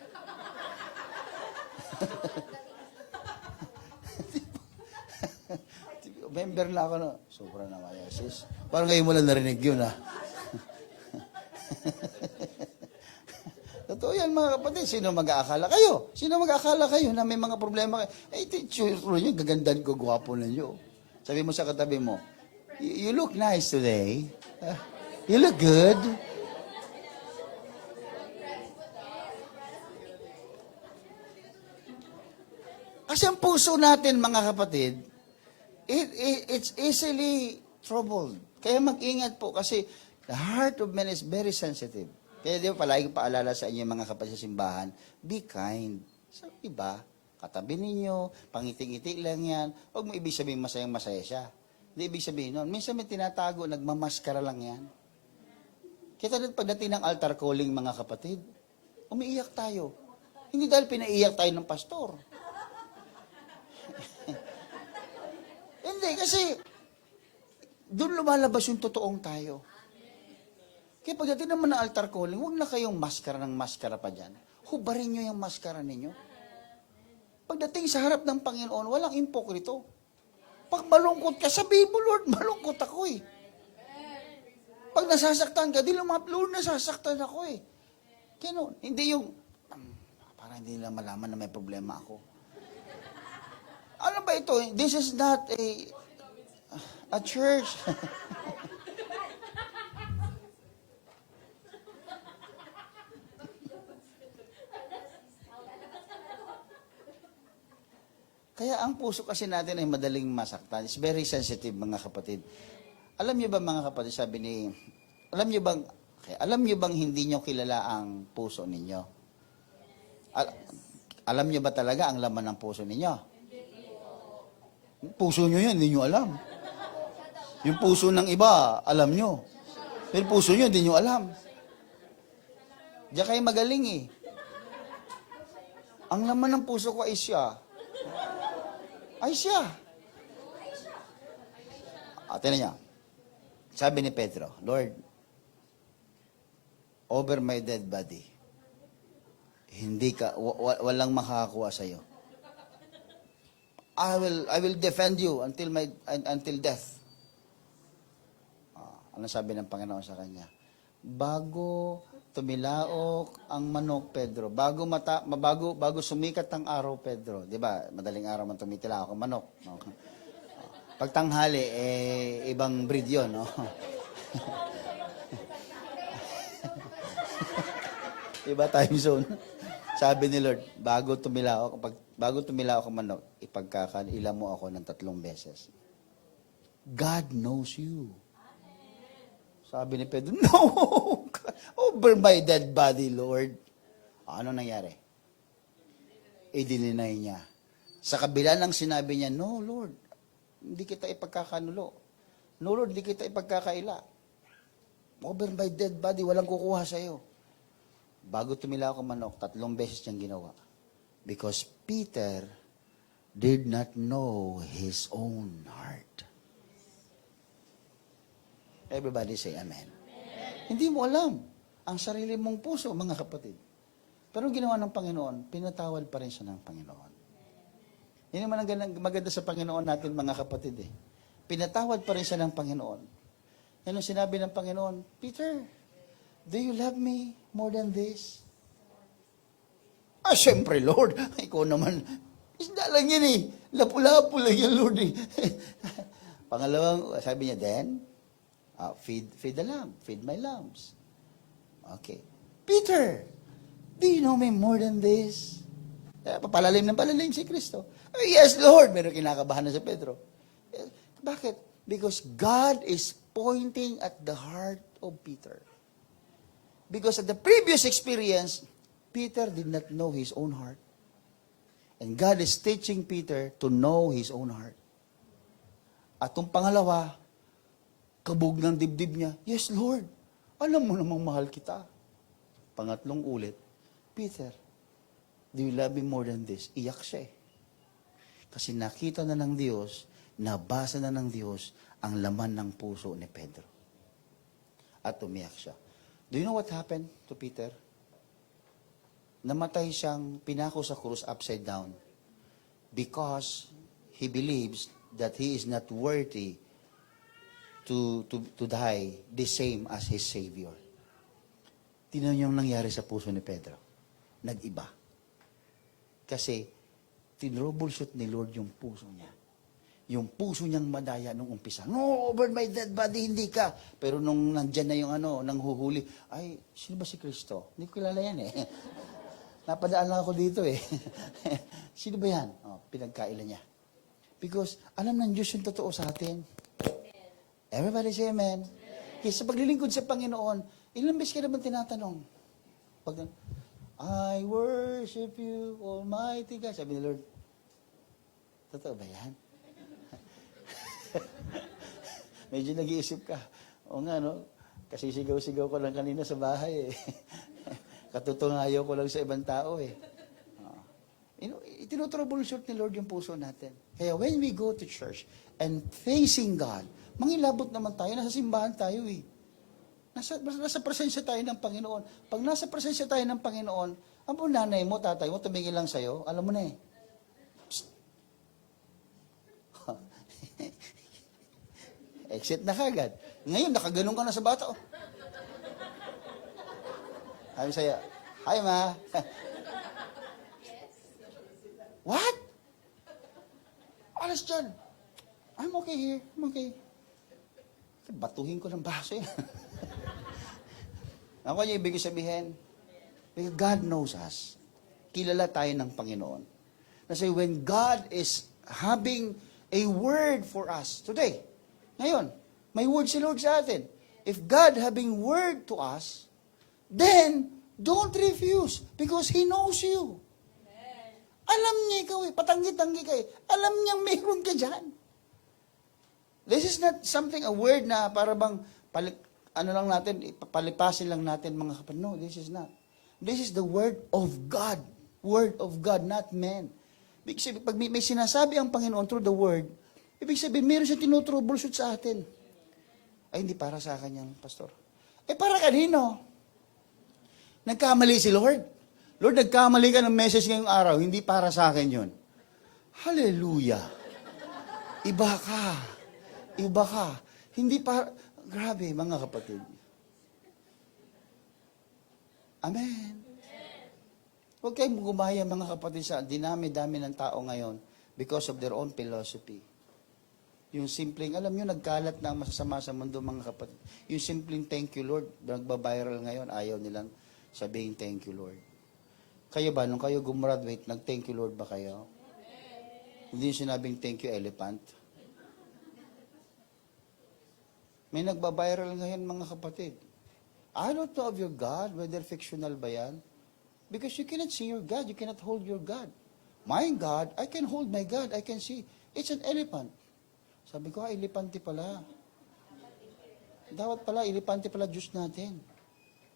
Member na ako na, sobra na kaya, sis. Parang ngayon mo lang narinig yun, ha? Totoo yan, mga kapatid. Sino mag-aakala kayo? Sino mag-aakala kayo na may mga problema kayo? Sure nyo, gagandan ko, gwapo na nyo. Sabi mo sa katabi mo, you look nice today. You look good. Kasi ang puso natin, mga kapatid, it's easily troubled. Kaya mag-ingat po kasi the heart of man is very sensitive. Kaya di ba, palagi paalala sa inyo mga kapatid sa simbahan, be kind. Sa iba, katabi ninyo, pangiti-ngiti lang yan. Huwag mo ibig sabihin masayang-masaya siya. Hindi ibig sabihin nun. Minsan may tinatago, nagmamaskara lang yan. Kita doon pagdating ng altar calling, mga kapatid, umiiyak tayo. Hindi dahil pinaiyak tayo ng pastor. Hindi, kasi doon lumalabas yung totoong tayo. Kaya pagdating naman ng altar calling, huwag na kayong maskara ng maskara pa dyan. Hubarin nyo yung maskara ninyo. Pagdating sa harap ng Panginoon, walang impokrito. Pag malungkot ka, sabihin mo, Lord, malungkot ako eh. Pag nasasaktan ka, di lang mga, Lord, nasasaktan ako eh. Kaya no, hindi yung, parang hindi nila malaman na may problema ako. Ano ba ito? This is not a church. Kaya ang puso kasi natin ay madaling masaktan. It's very sensitive, mga kapatid. Alam niyo ba, mga kapatid, alam niyo bang hindi niyo kilala ang puso ninyo? Alam niyo ba talaga ang laman ng puso ninyo? Puso niyo yan, hindi niyo alam. Yung puso ng iba, alam niyo. Pero puso niyo, hindi niyo alam. Diyan kayo magaling eh. Ang laman ng puso ko ay siya. Ay siya. Tingnan niya. Sabi ni Pedro, Lord, over my dead body, walang makakakuha sa iyo. I will defend you until death. Ano sabi ng Panginoon sa kanya? Bago tumilaok ang manok, Pedro. Bago sumikat ang araw, Pedro. 'Di ba? Madaling araw man tumitilaok ang manok. No? Pag tanghali, ibang breed 'yon, no? Iba time zone. Sabi ni Lord, bago tumilaok ang manok, ipagkakaila mo ako ng 3 beses. God knows you. Sabi ni Pedro, no! Over my dead body, Lord. Ano nangyari? I-deny niya. Sa kabila ng sinabi niya, no, Lord, hindi kita ipagkakanulo. No, Lord, hindi kita ipagkakaila. Over my dead body, walang kukuha sa iyo. Bago tumilaw ang manok, 3 beses niyang ginawa. Because Peter did not know his own heart. Everybody say amen. Hindi mo alam ang sarili mong puso, mga kapatid. Pero ginawa ng Panginoon, pinatawad pa rin siya ng Panginoon. Yan naman ang maganda sa Panginoon natin, mga kapatid. Pinatawad pa rin siya ng Panginoon. Yan ang sinabi ng Panginoon, Peter, do you love me more than this? Siyempre, Lord. Ikaw naman, isda lang yan eh. Lapu-lapu lang yan, Lord eh. Pangalawang, sabi niya, then, feed the lamb, feed my lambs. Okay. Peter, do you know me more than this? Papalalim ng palalim si Kristo. Yes, Lord. Meron kinakabahan na si Pedro. Bakit? Because God is pointing at the heart of Peter. Because at the previous experience, Peter did not know his own heart. And God is teaching Peter to know his own heart. At itong pangalawa, kabog ng dibdib niya, yes, Lord, alam mo namang mahal kita. Pangatlong ulit, Peter, do you love me more than this? Iyak siya eh. Kasi nakita na ng Diyos, nabasa na ng Diyos ang laman ng puso ni Pedro. At umiyak siya. Do you know what happened to Peter? Namatay siyang pinako sa krus upside down because he believes that he is not worthy to die the same as his Savior. Tingnan niyo yung nangyari sa puso ni Pedro. Nag-iba. Kasi tinroubleshoot ni Lord yung puso niya. Yung puso niyang madaya nung umpisa. No, over my dead body, hindi ka. Pero nung nandyan na yung nang huhuli, ay, sino ba si Kristo? Hindi ko kilala yan eh. Napadaan lang ako dito eh. Sino ba yan? Pinagkailan niya. Because alam ng Diyos yung totoo sa atin. Everybody say amen. Kaya sa paglilingkod sa Panginoon, ilang beses ka naman tinatanong? Pag, I worship you, Almighty God. Sabi ni Lord, totoo ba yan? Medyo nag-iisip ka. O nga, no? Kasi sigaw-sigaw ko lang kanina sa bahay eh. Katutungayo ko lang sa ibang tao eh. Tinutroubleshoot ni Lord yung puso natin. Kaya when we go to church and facing God, mangilabot naman tayo, nasa simbahan tayo eh. Nasa presensya tayo ng Panginoon. Pag nasa presensya tayo ng Panginoon, ang nanay mo, tatay mo, tumingin lang sa'yo, alam mo na eh. Exit na kagad. Ngayon, nakaganon ka na sa bata. Oh. Sabi sa'yo, hi ma. What? Alas dyan. I'm okay here. I'm okay. Batuhin ko ng baso yan. Ako niya ibig sabihin, because God knows us. Kilala tayo ng Panginoon. Kasi when God is having a word for us today, ngayon, may word si Lord sa atin. If God having word to us, then don't refuse because He knows you. Alam niya ikaw eh, patanggi-tanggi ka eh. Alam niyang mayroon ka dyan. This is not something, a word na para bang, lang natin, palipasin lang natin mga kapatid. No, this is not. This is the word of God. Word of God, not man. Pag may sinasabi ang Panginoon through the word, ibig sabihin, meron siya tinutroubleshoot sa atin. Ay, hindi para sa akin yan, pastor. Para kanino? Nagkamali si Lord. Lord, nagkamali ka ng message ngayong araw, hindi para sa akin yun. Hallelujah. Iba ka. Iba ka. Hindi para, grabe mga kapatid. Amen. Huwag kayong gumaya mga kapatid sa dinami-dami ng tao ngayon because of their own philosophy. Yung simpleng, alam nyo, nagkalat na masasama sa mundo mga kapatid. Yung simpleng thank you Lord, nagbabiral ngayon, ayaw nilang sabihin thank you Lord. Kayo ba, nung kayo gumraduate, nag-thank you Lord ba kayo? Hindi yung sinabing thank you elephant. May nagbabiral ngayon mga kapatid. I don't know of your God, whether fictional ba yan. Because you cannot see your God, you cannot hold your God. My God, I can hold my God, I can see. It's an elephant. Sabi ko, elepante pala. Dapat pala, elepante pala Diyos natin.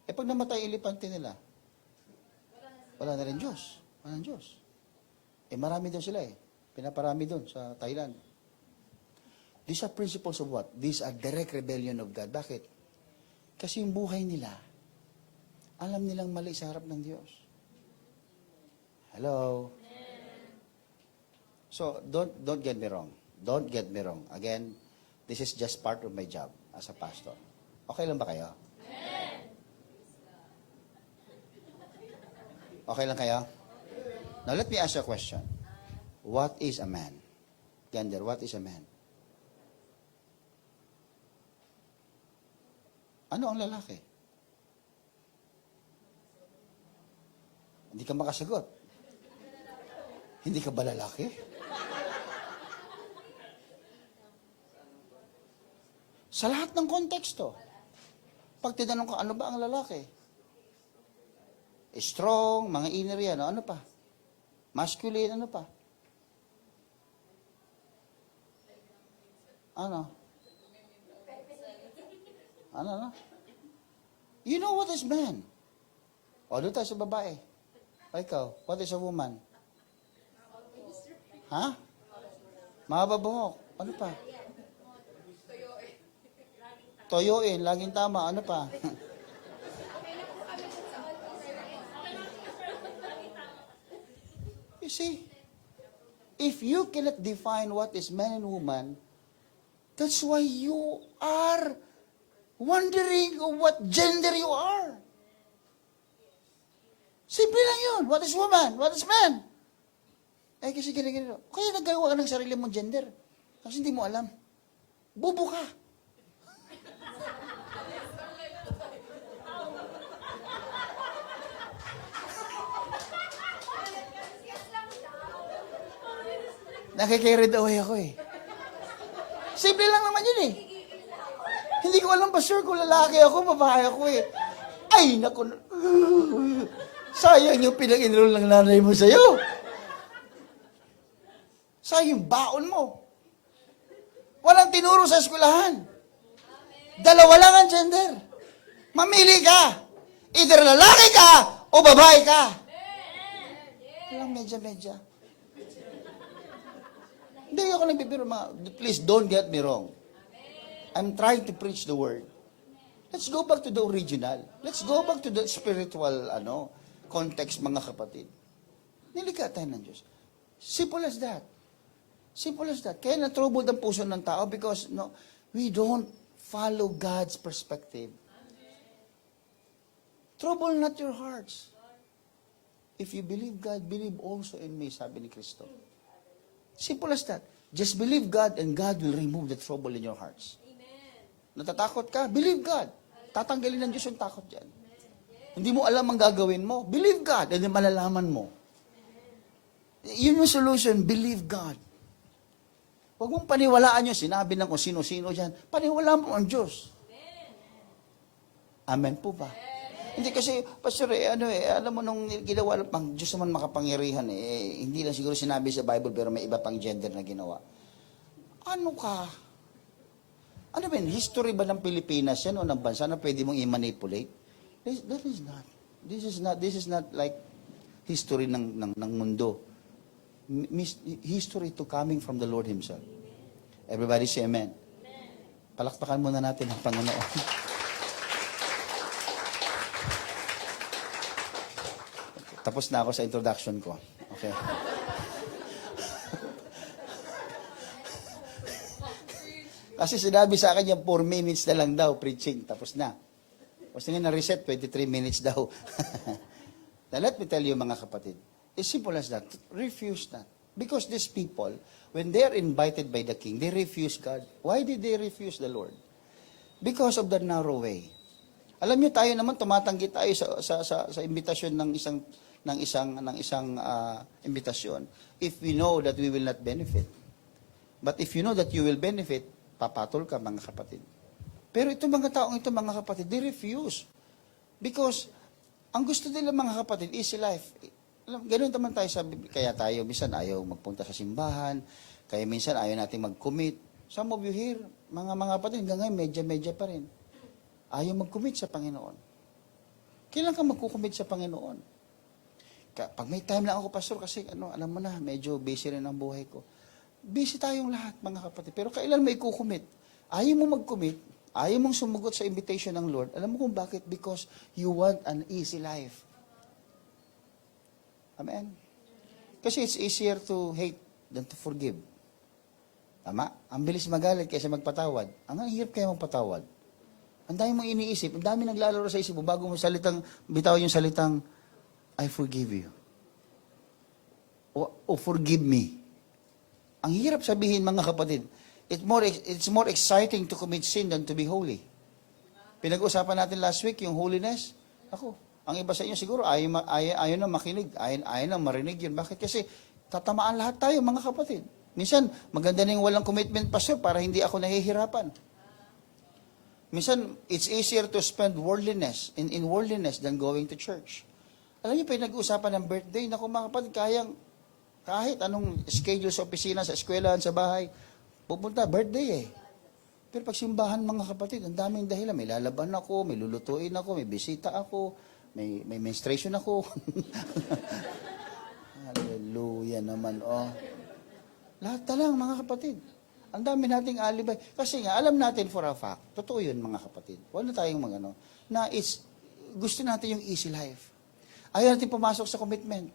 Pag namatay elepante nila, wala na rin Diyos. Wala na Diyos. Marami daw sila eh. Pinaparami doon sa Thailand. These are principles of what? These are direct rebellion of God. Bakit? Kasi yung buhay nila, alam nilang mali sa harap ng Diyos. Hello? So, don't get me wrong. Don't get me wrong. Again, this is just part of my job as a pastor. Okay lang ba kayo? Okay lang kayo? Now, let me ask you a question. What is a man? Gander, what is a man? Ano ang lalaki? Hindi ka makasagot. Hindi ka ba lalaki? Sa lahat ng konteksto, pag tinanong ka, ano ba ang lalaki? Strong, mga inner yan, ano pa? Masculine, ano pa? Ano? Ano? You know what is man? O, doon tayo sa babae. O, ikaw, what is a woman? Ha? Mababuhok. Ano pa? Toyoin, laging tama. Ano pa? You see, if you cannot define what is man and woman, that's why you are wondering of what gender you are. Simple lang yun. What is woman? What is man? Eh, kasi ganito. Kaya naggawa ka ng sarili mong gender. Kasi hindi mo alam. Bubo ka. Nakikirid away ako eh. Simple lang naman yun eh. Hindi ko alam pa sure kung lalaki ako, babae ako eh. Ay, naku. Sayang yung pinag-enroll ng nanay mo sa'yo. Sayang yung baon mo. Walang tinuro sa eskwelahan. Dalawa lang ang gender. Mamili ka. Either lalaki ka o babae ka. Walang medya-medya. Hindi ako nagbibiro mga, please don't get me wrong. I'm trying to preach the word. Let's go back to the original. Let's go back to the spiritual context, mga kapatid. Nilikha tayo ng Diyos. Simple as that. Simple as that. Kaya na-troubled ang puso ng tao because we don't follow God's perspective. Trouble not your hearts. If you believe God, believe also in me, sabi ni Kristo. Simple as that. Just believe God and God will remove the trouble in your hearts. Natatakot ka? Believe God. Tatanggalin ng Diyos yung takot dyan. Hindi mo alam ang gagawin mo? Believe God and then malalaman mo. Yun yung solution, believe God. Huwag mong paniwalaan yung sinabi ng kung sino-sino dyan. Paniwalaan mo ang Diyos. Amen po ba? Hindi kasi, Pastor, alam mo nung ginawa pang Diyos naman makapangyarihan, hindi lang siguro sinabi sa Bible pero may iba pang gender na ginawa. Ano ka? Ano ba yun? History ba ng Pilipinas yan o ng bansa na pwede mong i-manipulate? That is not. This is not like history ng mundo. History to coming from the Lord Himself. Everybody say amen. Palakpakan muna natin ang Panginoon. Tapos na ako sa introduction ko. Okay. Kasi sinabi sa akin yung 4 minutes na lang daw preaching. Tapos na. Tapos nga na-reset, 23 minutes daw. Now let me tell you mga kapatid, as simple as that, refuse that. Because these people, when they are invited by the king, they refuse God. Why did they refuse the Lord? Because of the narrow way. Alam niyo tayo naman tumatanggi tayo sa invitasyon ng isang invitasyon if we know that we will not benefit. But if you know that you will benefit, papatol ka mga kapatid. Pero itong mga taong ito mga kapatid, they refuse. Because ang gusto nila mga kapatid, easy life. Ganun naman tayo sa Biblia. Kaya tayo minsan ayaw magpunta sa simbahan, kaya minsan ayaw natin mag-commit. Some of you here, mga kapatid, hanggang ngayon, medya-medya pa rin. Ayaw mag-commit sa Panginoon. Kailan ka magkukommit sa Panginoon? Pag may time lang ako, pastor, kasi alam mo na, medyo busy rin ang buhay ko. Busy tayong lahat, mga kapatid. Pero kailan mo i-commit? Ayaw mo mag-commit, ayaw mong sumugot sa invitation ng Lord. Alam mo kung bakit? Because you want an easy life. Amen? Kasi it's easier to hate than to forgive. Tama? Ang bilis magalit kaysa magpatawad. Ang hirap kaya magpatawad. Ang dami mong iniisip, ang dami naglalaro sa isip mo bago mo bitaw yung salitang, I forgive you. O forgive me. Ang hirap sabihin, mga kapatid, it's more exciting to commit sin than to be holy. Pinag-usapan natin last week, yung holiness. Ako, ang iba sa inyo siguro, ayaw na makinig, ayaw na marinig yun. Bakit? Kasi tatamaan lahat tayo, mga kapatid. Minsan, maganda na yung walang commitment, pastor, para hindi ako nahihirapan. Minsan, it's easier to spend worldliness, in worldliness than going to church. Alam niyo, pinag-uusapan ng birthday, naku mga kapatid, kahit anong schedule sa opisina, sa eskwelahan, sa bahay, pupunta, birthday eh. Pero pag simbahan, mga kapatid, ang daming dahilan. May lalaban ako, may lulutuin ako, may bisita ako, may menstruation ako. Hallelujah naman, oh. Lahat na lang, mga kapatid. Ang dami nating alibay. Kasi nga, alam natin for a fact, totoo yun, mga kapatid. Wala tayong na gusto natin yung easy life. Ayaw natin pumasok sa commitment.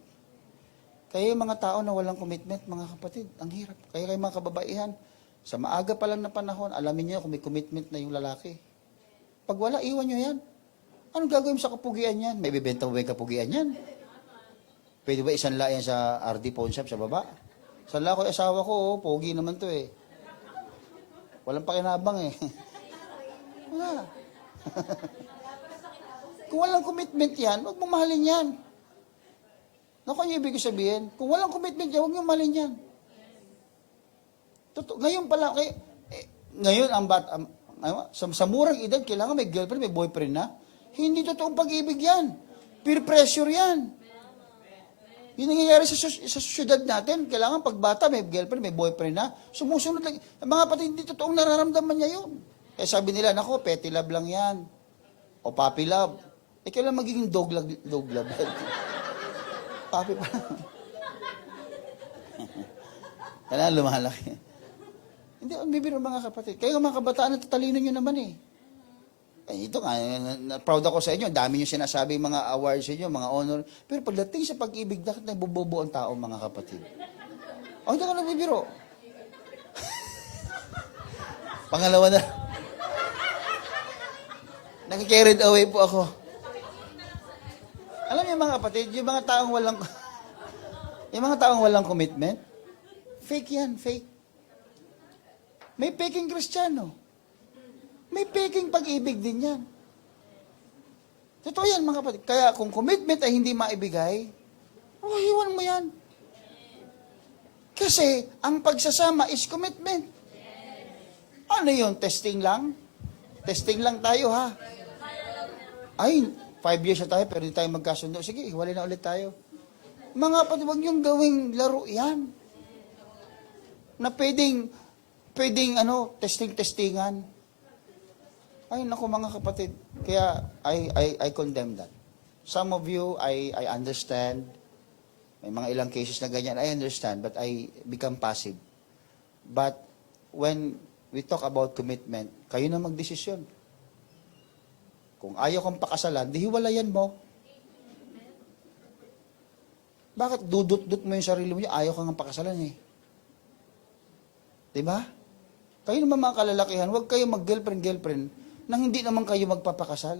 Kaya yung mga tao na walang commitment, mga kapatid, ang hirap. Kaya kayo mga kababaihan, sa maaga pa lang na panahon, alamin niyo kung may commitment na yung lalaki. Pag wala, iwan niyo yan. Anong gagawin sa kapugian yan? May bibenta mo ba yung kapugian yan? Pwede ba isanla yan sa RD Pawn Shop sa baba? Sanla ko yung asawa ko, pogi naman to eh. Walang pakinabang eh. Wala. Kung walang commitment yan, huwag mong mahalin yan. Naku, ano yung ibig sabihin? Kung walang commitment yan, huwag mong mahalin yan. Totoo, ngayon pala, ngayon, sa murang edad, kailangan may girlfriend, may boyfriend na. Hindi totoong pag-ibig yan. Peer pressure yan. Yung nangyayari sa syudad natin, kailangan pagbata, may girlfriend, may boyfriend na, sumusunod lang. Mga pati, hindi totoong nararamdaman niya yun. Kaya sabi nila, nako, petty love lang yan. O puppy love. Kailan magiging dog love? Puppy pa lang. Kailangan lumalaki. Hindi, bibiro mga kapatid. Kayo mga kabataan, tatalino nyo naman eh. Ito nga, proud ako sa inyo. Dami nyo sinasabi mga awards sa inyo, mga honor. Pero pagdating sa pag-ibig, bakit nagbobobo ang tao, mga kapatid? Hindi ka nagbibiro. Pangalawa na. Nag-carried away po ako. Alam niyo mga kapatid, yung mga taong walang commitment, fake yan, fake. May faking Kristiyano. May peking pag-ibig din yan. Totoo yan, mga kapatid. Kaya kung commitment ay hindi maibigay, hiwan mo yan. Kasi, ang pagsasama is commitment. Ano yun? Testing lang? Testing lang tayo, ha? Ay, 5 years na tayo, pero hindi tayo magkasundo. Sige, hiwalay na ulit tayo. Mga kapatid, huwag niyong gawing laro yan. Na pwedeng testing-testingan. Ay, naku mga kapatid. Kaya, I condemn that. Some of you, I understand. May mga ilang cases na ganyan. I understand, but I become passive. But, when we talk about commitment, kayo na magdesisyon. Kung ayaw kang pakasalan, di hiwalayan mo. Bakit dudut-dut mo yung sarili mo? Ayaw kang pakasalan eh. Diba? Kayo naman mga kalalakihan, huwag kayo mag-girlfriend nang hindi naman kayo magpapakasal.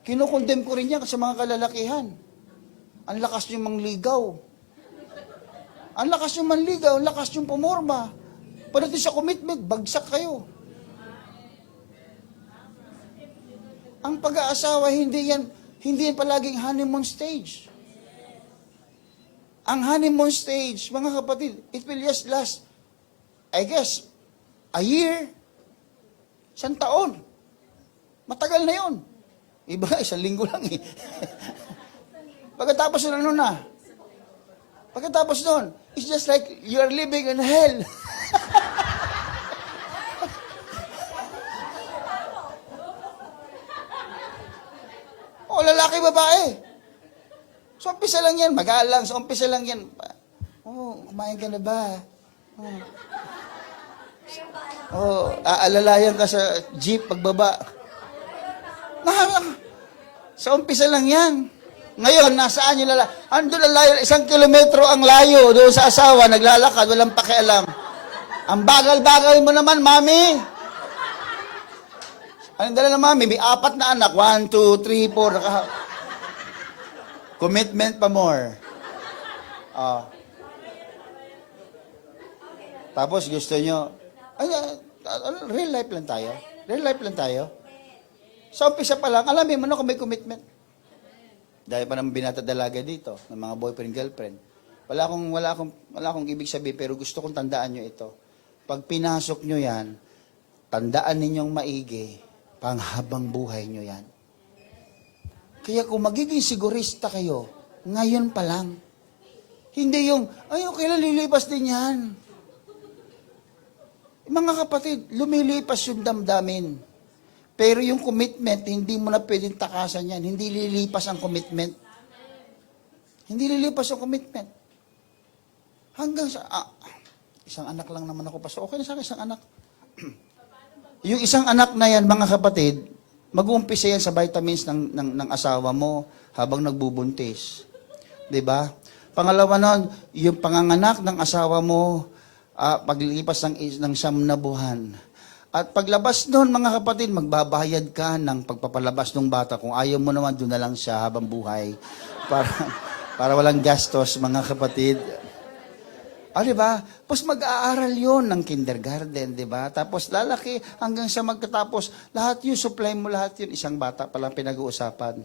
Kinukondem ko rin yan sa mga kalalakihan. Ang lakas nyo mangligaw. Ang lakas nyo manligaw, ang lakas nyo pumorma. Pagdating sa commitment, bagsak kayo. Ang pag-aasawa, hindi yan palaging honeymoon stage. Ang honeymoon stage, mga kapatid, it will just last, I guess, a year, 1 taon. Matagal na yun. Iba, 1 linggo lang eh. Pagkatapos nun, it's just like you are living in hell. O lalaki, babae. So, umpisa lang yan. Magalang. So, umpisa lang yan. Oh, kumain ka na ba? Aalalayan ka sa jeep pagbaba. Sa umpisa lang yan. Ngayon, nasaan yung lala? Ando na layo, 1 kilometro ang layo doon sa asawa, naglalakad, walang pakialam. Ang bagal-bagal mo naman, mami. Anong dala na mami? May 4 na anak. 1, 2, 3, 4. Commitment pa more. Tapos gusto nyo, real life lang tayo. Real life lang tayo. Sa umpisa pa lang, alam mo na kung may commitment. Dahil pa naman binata dalaga dito, ng mga boyfriend, girlfriend. Wala akong ibig sabihin, pero gusto kong tandaan nyo ito. Pag pinasok nyo yan, tandaan ninyong maigi, panghabang buhay nyo yan. Kaya kung magiging sigurista kayo, ngayon pa lang. Hindi yung, okay lang, lilipas din yan. Mga kapatid, lumilipas yung damdamin. Pero yung commitment, hindi mo na pwedeng takasan yan. Hindi lilipas ang commitment. Hindi lilipas ang commitment. Hanggang sa, isang anak lang naman ako pa. So, okay na sa akin, isang anak. Yung isang anak na yan, mga kapatid, mag-uumpisa yan sa vitamins ng asawa mo habang nagbubuntis. 'Di ba? Pangalawa nun, yung panganganak ng asawa mo paglipas ng 9 na buwan. At paglabas nun, mga kapatid, magbabayad ka ng pagpapalabas ng bata. Kung ayaw mo naman, doon na lang siya habang buhay. Para walang gastos, mga kapatid. Di ba? Tapos mag-aaral yon ng kindergarten, di ba? Tapos lalaki hanggang sa magkatapos, lahat yun, supply mo lahat yun. Isang bata pa lang pinag-uusapan.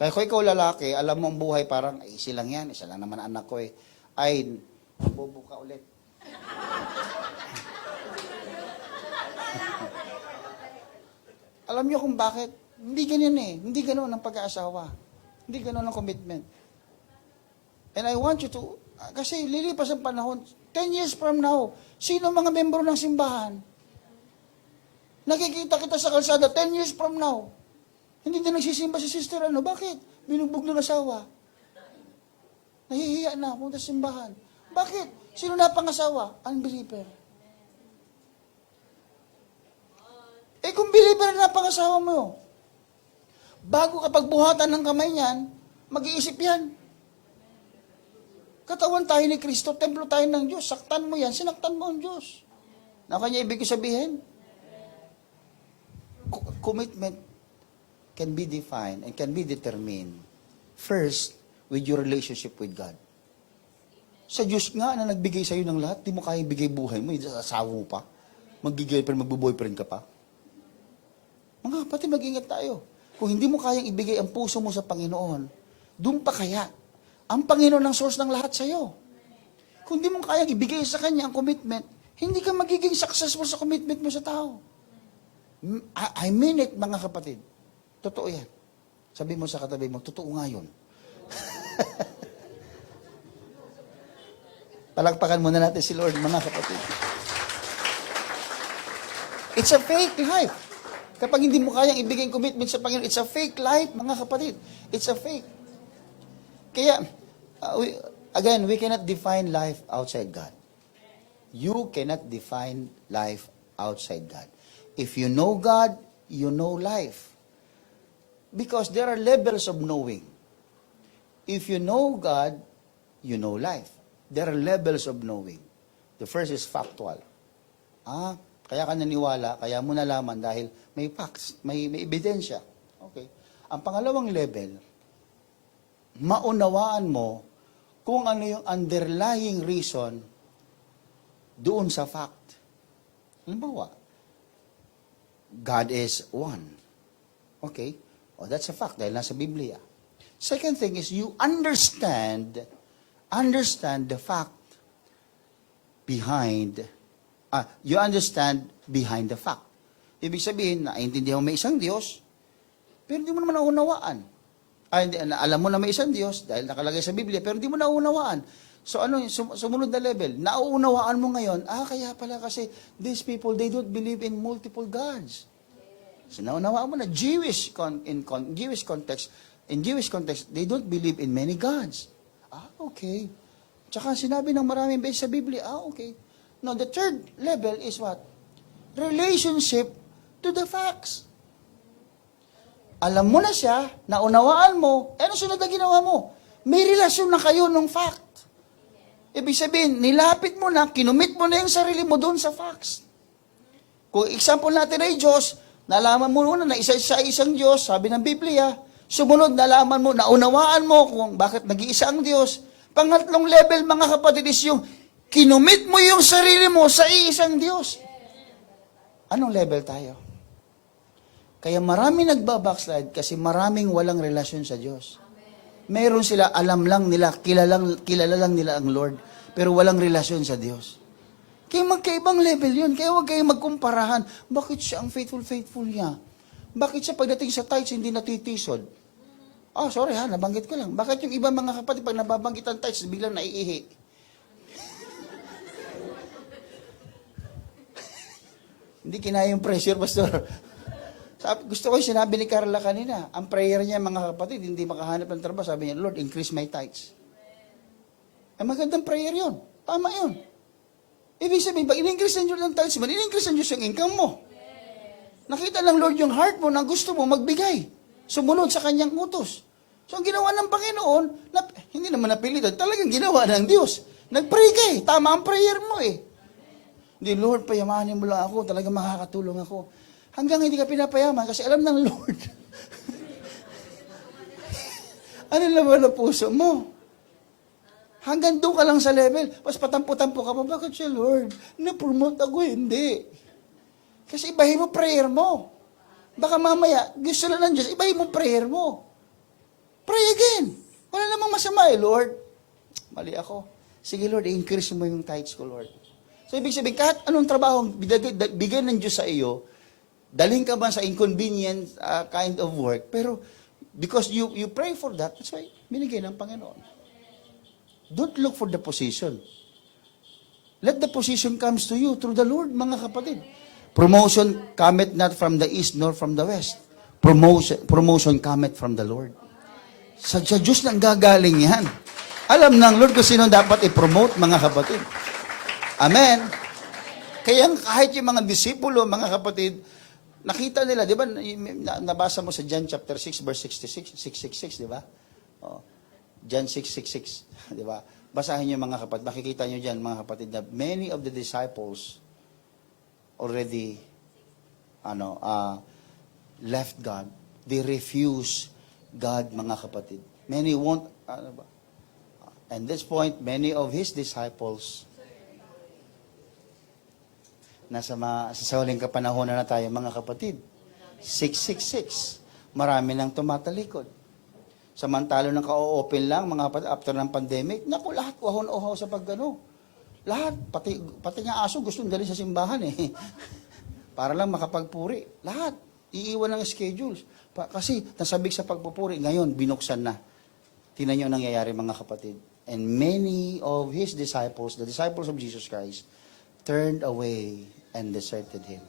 Kaya kung ikaw lalaki, alam mo ang buhay parang, easy lang yan, isa lang naman anak ko eh. Ay, bubuka ulit. Alam niyo kung bakit? Hindi ganyan eh. Hindi ganoon ang pag-aasawa. Hindi ganoon ang commitment. And I want you to, kasi lilipas ang panahon, 10 years from now, sino mga membro ng simbahan? Nakikita kita sa kalsada, 10 years from now. Hindi na nagsisimba si sister, bakit? Binugbog ng asawa. Nahihiya na, punta sa simbahan. Bakit? Sino na pangasawa? Unbeliever. Kung believer na pangasawa mo, bago kapag buhatan ng kamay niyan, mag-iisip yan. Katawan tayo ni Kristo, templo tayo ng Diyos. Saktan mo yan, sinaktan mo ang Diyos. Na kanya ibig sabihin? Commitment can be defined and can be determined first with your relationship with God. Sa Diyos nga na nagbigay sa'yo ng lahat, di mo kaya ibigay buhay mo, asawa mo pa. Mag-girlfriend, magbo-boyfriend ka pa. Mga kapatid, mag-ingat tayo. Kung hindi mo kayang ibigay ang puso mo sa Panginoon, doon pa kaya. Ang Panginoon ang source ng lahat sa'yo. Kung hindi mo kayang ibigay sa Kanya ang commitment, hindi ka magiging successful sa commitment mo sa tao. I mean it, mga kapatid. Totoo yan. Sabi mo sa katabi mo, totoo nga yun. Palagpakan muna natin si Lord, mga kapatid. It's a fake life. Kapag hindi mo kayang ibigay commitment sa Panginoon, it's a fake life, mga kapatid. It's a fake. Kaya, we cannot define life outside God. You cannot define life outside God. If you know God, you know life. Because there are levels of knowing. If you know God, you know life. There are levels of knowing. The first is factual. Kaya ka naniwala, kaya mo nalaman dahil may facts, may ebidensya. Okay. Ang pangalawang level, maunawaan mo kung ano yung underlying reason doon sa fact. Halimbawa, God is one. Okay? That's a fact dahil nasa Biblia. Second thing is you understand the fact behind the fact. Ibig sabihin, naiintindihan mo may isang Diyos, pero hindi mo naman naunawaan. Alam mo na may isang Diyos dahil nakalagay sa Biblia, pero hindi mo naunawaan. So ano yung sumunod na level? Nauunawaan mo ngayon, kaya pala kasi these people, they don't believe in multiple gods. So naunawaan mo na, Jewish context, In Jewish context, they don't believe in many gods. Okay. Tsaka sinabi ng maraming beses sa Biblia, okay. Now, the third level is what? Relationship to the facts. Alam mo na siya, naunawaan mo, ano sunod na ginawa mo? May relasyon na kayo ng fact. Ibig sabihin, nilapit mo na, kinumit mo na yung sarili mo doon sa facts. Kung example natin ay Diyos, nalaman mo muna na isa-isa isang Diyos, sabi ng Biblia, sumunod, nalaman mo, naunawaan mo kung bakit nag-iisa ang Diyos. Pangatlong level, mga kapatid, is yung kinumit mo yung sarili mo sa iisang Diyos. Anong level tayo? Kaya marami nagbabackslide kasi maraming walang relasyon sa Diyos. Meron sila, alam lang nila, kilala lang nila ang Lord, pero walang relasyon sa Diyos. Kaya magkaibang level yun. Kaya huwag kayong magkumparahan. Bakit siya ang faithful niya? Bakit siya pagdating sa tithes hindi natitisod? Sorry nabanggit ko lang. Bakit yung ibang mga kapatid pag nababanggit ang tithes, biglang naiihi? Hindi kinaya yung pressure, Pastor. Gusto ko yung sinabi ni Carla kanina, ang prayer niya, mga kapatid, hindi makahanap ng trabaho. Sabi niya, Lord, increase my tithes. Ay magandang prayer yun. Tama yun. Ibig sabihin, pag in-increase ng Diyos ng tithes mo, in-increase ng Diyos yung income mo. Nakita ng Lord yung heart mo na gusto mo magbigay. Sumunod sa kanyang utos. So, ang ginawa ng Panginoon, hindi naman napilitan, talagang ginawa ng Diyos. Nag-pray ka eh. Tama ang prayer mo eh. Hindi, Lord, payamanin mo lang ako. Talagang makakatulong ako. Hanggang hindi ka pinapayaman kasi alam ng Lord. Ano naman ang puso mo? Hanggang doon ka lang sa level. Mas patampo-tampo ka pa. Bakit siya, Lord? Na-promote ako, hindi. Kasi ibahin mo prayer mo. Baka mamaya, gusto lang ng Diyos, ibahin mo prayer mo. Pray again. Wala namang masama eh, Lord. Mali ako. Sige, Lord, i-increase mo yung tithes ko, Lord. So, ibig sabihin, kahit anong trabaho bigyan ng Diyos sa iyo, dalhin ka ba sa inconvenient kind of work, pero because you pray for that, that's why binigay ng Panginoon. Don't look for the position. Let the position comes to you through the Lord, mga kapatid. Promotion cometh not from the east nor from the west. Promotion cometh from the Lord. Sa Diyos nang gagaling yan. Alam ng Lord kung sino dapat i-promote, mga kapatid. Amen. Kaya kahit yung mga disipulo, mga kapatid, nakita nila, di ba, nabasa mo sa John chapter 6, verse 66, 666, di ba? John 6:66, di ba? Basahin niyo mga kapatid, makikita niyo diyan mga kapatid na many of the disciples already left God. They refuse God, mga kapatid. Many won't, and this point, many of His disciples, sa huling kapanahonan na tayo, mga kapatid. 666. Marami nang tumatalikod. Samantalo nang ka-open lang, mga kapatid, after ng pandemic, naku, lahat wahon-uhaw sa paggano. Lahat, pati nga aso gusto dali sa simbahan eh. Para lang makapagpuri. Lahat, iiwan ng schedules. Kasi nasabik sa pagpupuri, ngayon, binuksan na. Tingnan niyo ang nangyayari, mga kapatid. And many of His disciples, the disciples of Jesus Christ, turned away and deserted Him.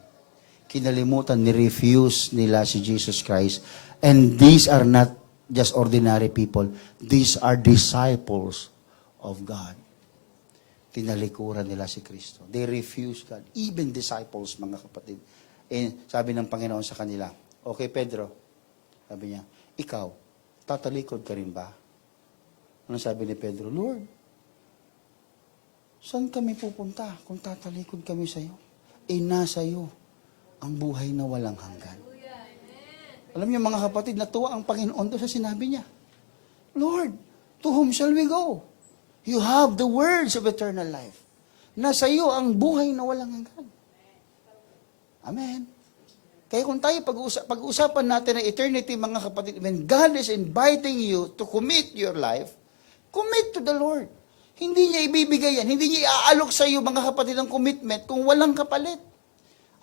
Kinalimutan, ni-refuse nila si Jesus Christ. And these are not just ordinary people. These are disciples of God. Tinalikuran nila si Kristo. They refuse God. Even disciples, mga kapatid. And sabi ng Panginoon sa kanila, okay, Pedro, sabi niya, ikaw, tatalikod ka rin ba? Ano sabi ni Pedro? Lord, saan kami pupunta kung tatalikod kami sa iyo? Nasa iyo ang buhay na walang hanggan. Alam niyo mga kapatid, natuwa ang Panginoon doon sa sinabi niya. Lord, to whom shall we go? You have the words of eternal life. Nasa iyo ang buhay na walang hanggan. Amen. Kaya kung tayo pag-uusapan natin ng eternity, mga kapatid, when God is inviting you to commit your life, commit to the Lord. Hindi niya ibibigay yan. Hindi niya iaalok sa iyo, mga kapatid, ng commitment kung walang kapalit.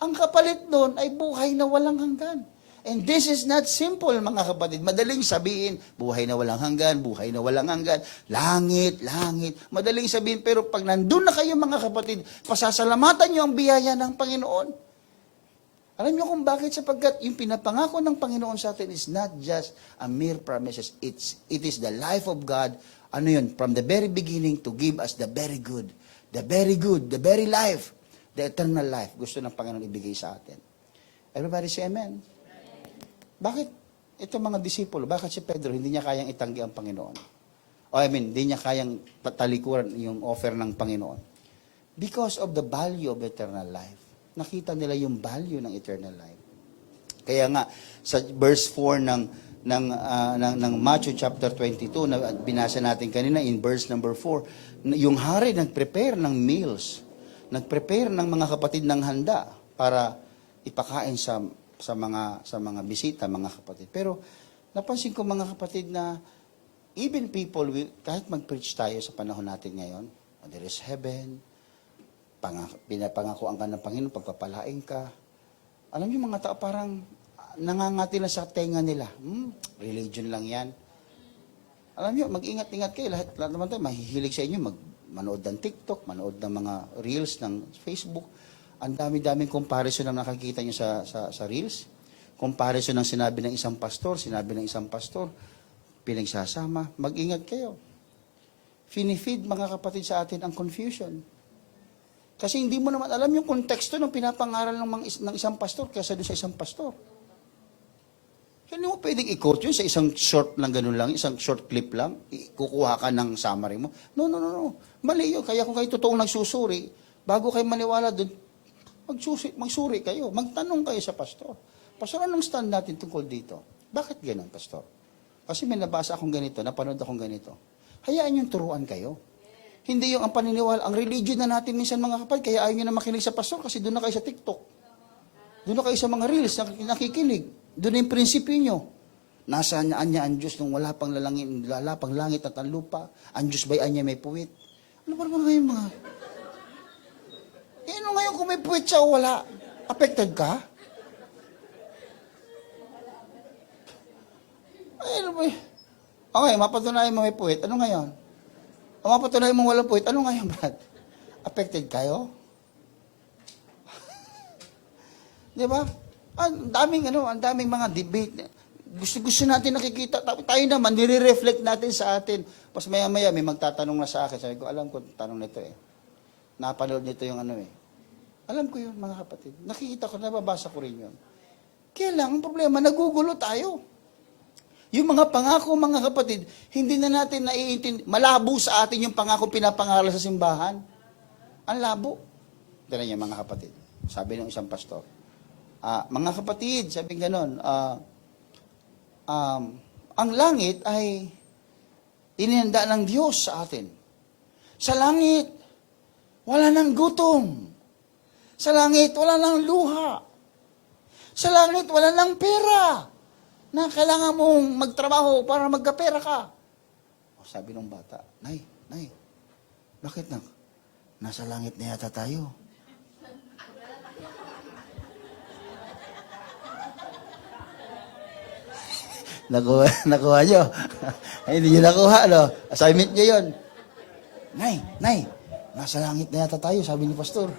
Ang kapalit doon ay buhay na walang hanggan. And this is not simple, mga kapatid. Madaling sabihin, buhay na walang hanggan, buhay na walang hanggan, langit, langit. Madaling sabihin, pero pag nandun na kayo, mga kapatid, pasasalamatan niyo ang biyaya ng Panginoon. Alam niyo kung bakit? Sapagkat yung pinapangako ng Panginoon sa atin is not just a mere promises. It is the life of God. Ano yun? From the very beginning to give us the very good, the very life, the eternal life. Gusto ng Panginoon ibigay sa atin. Everybody say amen. Bakit itong mga disipulo, bakit si Pedro hindi niya kayang itanggi ang Panginoon? Hindi niya kayang talikuran yung offer ng Panginoon. Because of the value of eternal life. Nakita nila yung value ng eternal life. Kaya nga, sa verse 4 ng Matthew chapter 22, na binasa natin kanina in verse number 4, yung hari nag-prepare ng meals, nag-prepare ng mga kapatid ng handa para ipakain sa mga bisita, mga kapatid. Pero napansin ko mga kapatid na even people, kahit mag-preach tayo sa panahon natin ngayon, there is heaven, pinapangakuan ka ng Panginoon, pagpapalain ka. Alam niyo mga tao parang nangangati lang sa tenga nila. Religion lang yan. Alam niyo, mag-ingat-ingat kayo. Lahat naman tayo, mahihilig sa inyo manood ng TikTok, manood ng mga Reels ng Facebook. Ang dami-daming comparison na nakakita niyo sa Reels. Comparison ng sinabi ng isang pastor, pinagsasama. Mag-ingat kayo. Finifeed mga kapatid sa atin ang confusion. Kasi hindi mo naman alam yung konteksto ng pinapangaral ng isang pastor kaysa doon sa isang pastor. Hindi mo pwedeng i-quote yun sa isang short lang, ganun lang, isang short clip lang, kukuha ka ng summary mo. No. Mali yun. Kaya kung kayo totoong nagsusuri, bago kayo maniwala doon, magsuri kayo. Magtanong kayo sa pastor. Pastor, anong stand natin tungkol dito? Bakit ganun, pastor? Kasi may nabasa akong ganito, napanood akong ganito. Hayaan yung turuan kayo. Hindi yung ang paniniwala, ang religion na natin minsan mga kapatid, kaya ayaw nyo na makinig sa pastor kasi doon na kayo sa TikTok. Doon na kayo sa mga reels, nakikinig. Doon na yung prinsipyo nyo. Nasaan niya ang Diyos nung wala pang langit at ang lupa? Ang Diyos ba'y anya may puwit? Ano ba naman ngayon mga? Ano ngayon kung may puwit siya o wala? Affected ka? Ano ba? Okay, mapatunayan mo may puwit. Ano ngayon? O mapatunayan mo walang puwit. Ano ngayon, Brad? Affected kayo? Di ba? Ang daming mga debate. Gusto natin nakikita. Tayo naman, nire-reflect natin sa atin. Pas maya-maya, may magtatanong na sa akin. Sabi ko, alam ko, tanong nito eh. Napanood nito yung ano eh. Alam ko yun, mga kapatid. Nakikita ko, nababasa ko rin yun. Kaya lang, ang problema, nagugulo tayo. Yung mga pangako, mga kapatid, hindi na natin naiintindi. Malabo sa atin yung pangako pinapangaral sa simbahan. Ang labo. Ganun niya, mga kapatid. Sabi ng isang pastor. Mga kapatid, sabi ganon, ang langit ay inihanda ng Diyos sa atin. Sa langit, wala nang gutom. Sa langit, wala nang luha. Sa langit, wala nang pera. Na kailangan mong magtrabaho para magkapera ka. Sabi ng bata, Nay, bakit na? Nasa langit na yata tayo. Nakuha nyo. Hindi nyo nakuha, no? Assignment nyo yun. Nay, nasa langit na yata tayo, sabi ni pastor.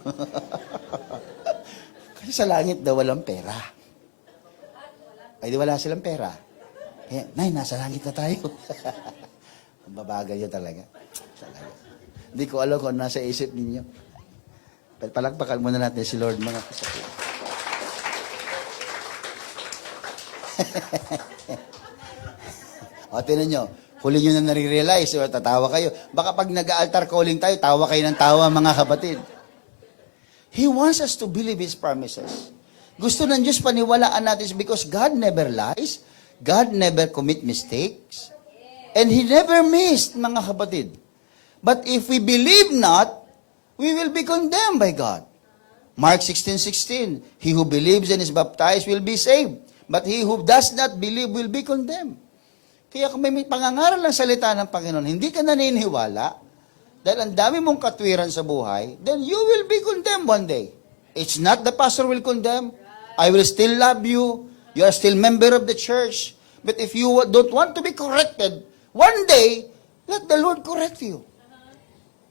Kasi sa langit daw walang pera. Ay, di wala silang pera. Nay, nasa langit na tayo. Ang babagal yun talaga. Hindi ko alam kung nasa isip ninyo. Palakpakan muna natin si Lord, mga kasapit. O, tinan nyo. Huli nyo na nare-realize, o tatawa kayo. Baka pag nag-altar calling tayo, tawa kayo ng tawa, mga kapatid. He wants us to believe His promises. Gusto ng Diyos paniwalaan natin because God never lies. God never commit mistakes. And He never missed, mga kapatid. But if we believe not, we will be condemned by God. Mark 16:16, he who believes and is baptized will be saved. But he who does not believe will be condemned. Kaya kung may pangangaral ng salita ng Panginoon, hindi ka naniniwala, dahil ang dami mong katwiran sa buhay, then you will be condemned one day. It's not the pastor will condemn. I will still love you. You are still member of the church. But if you don't want to be corrected, one day, let the Lord correct you.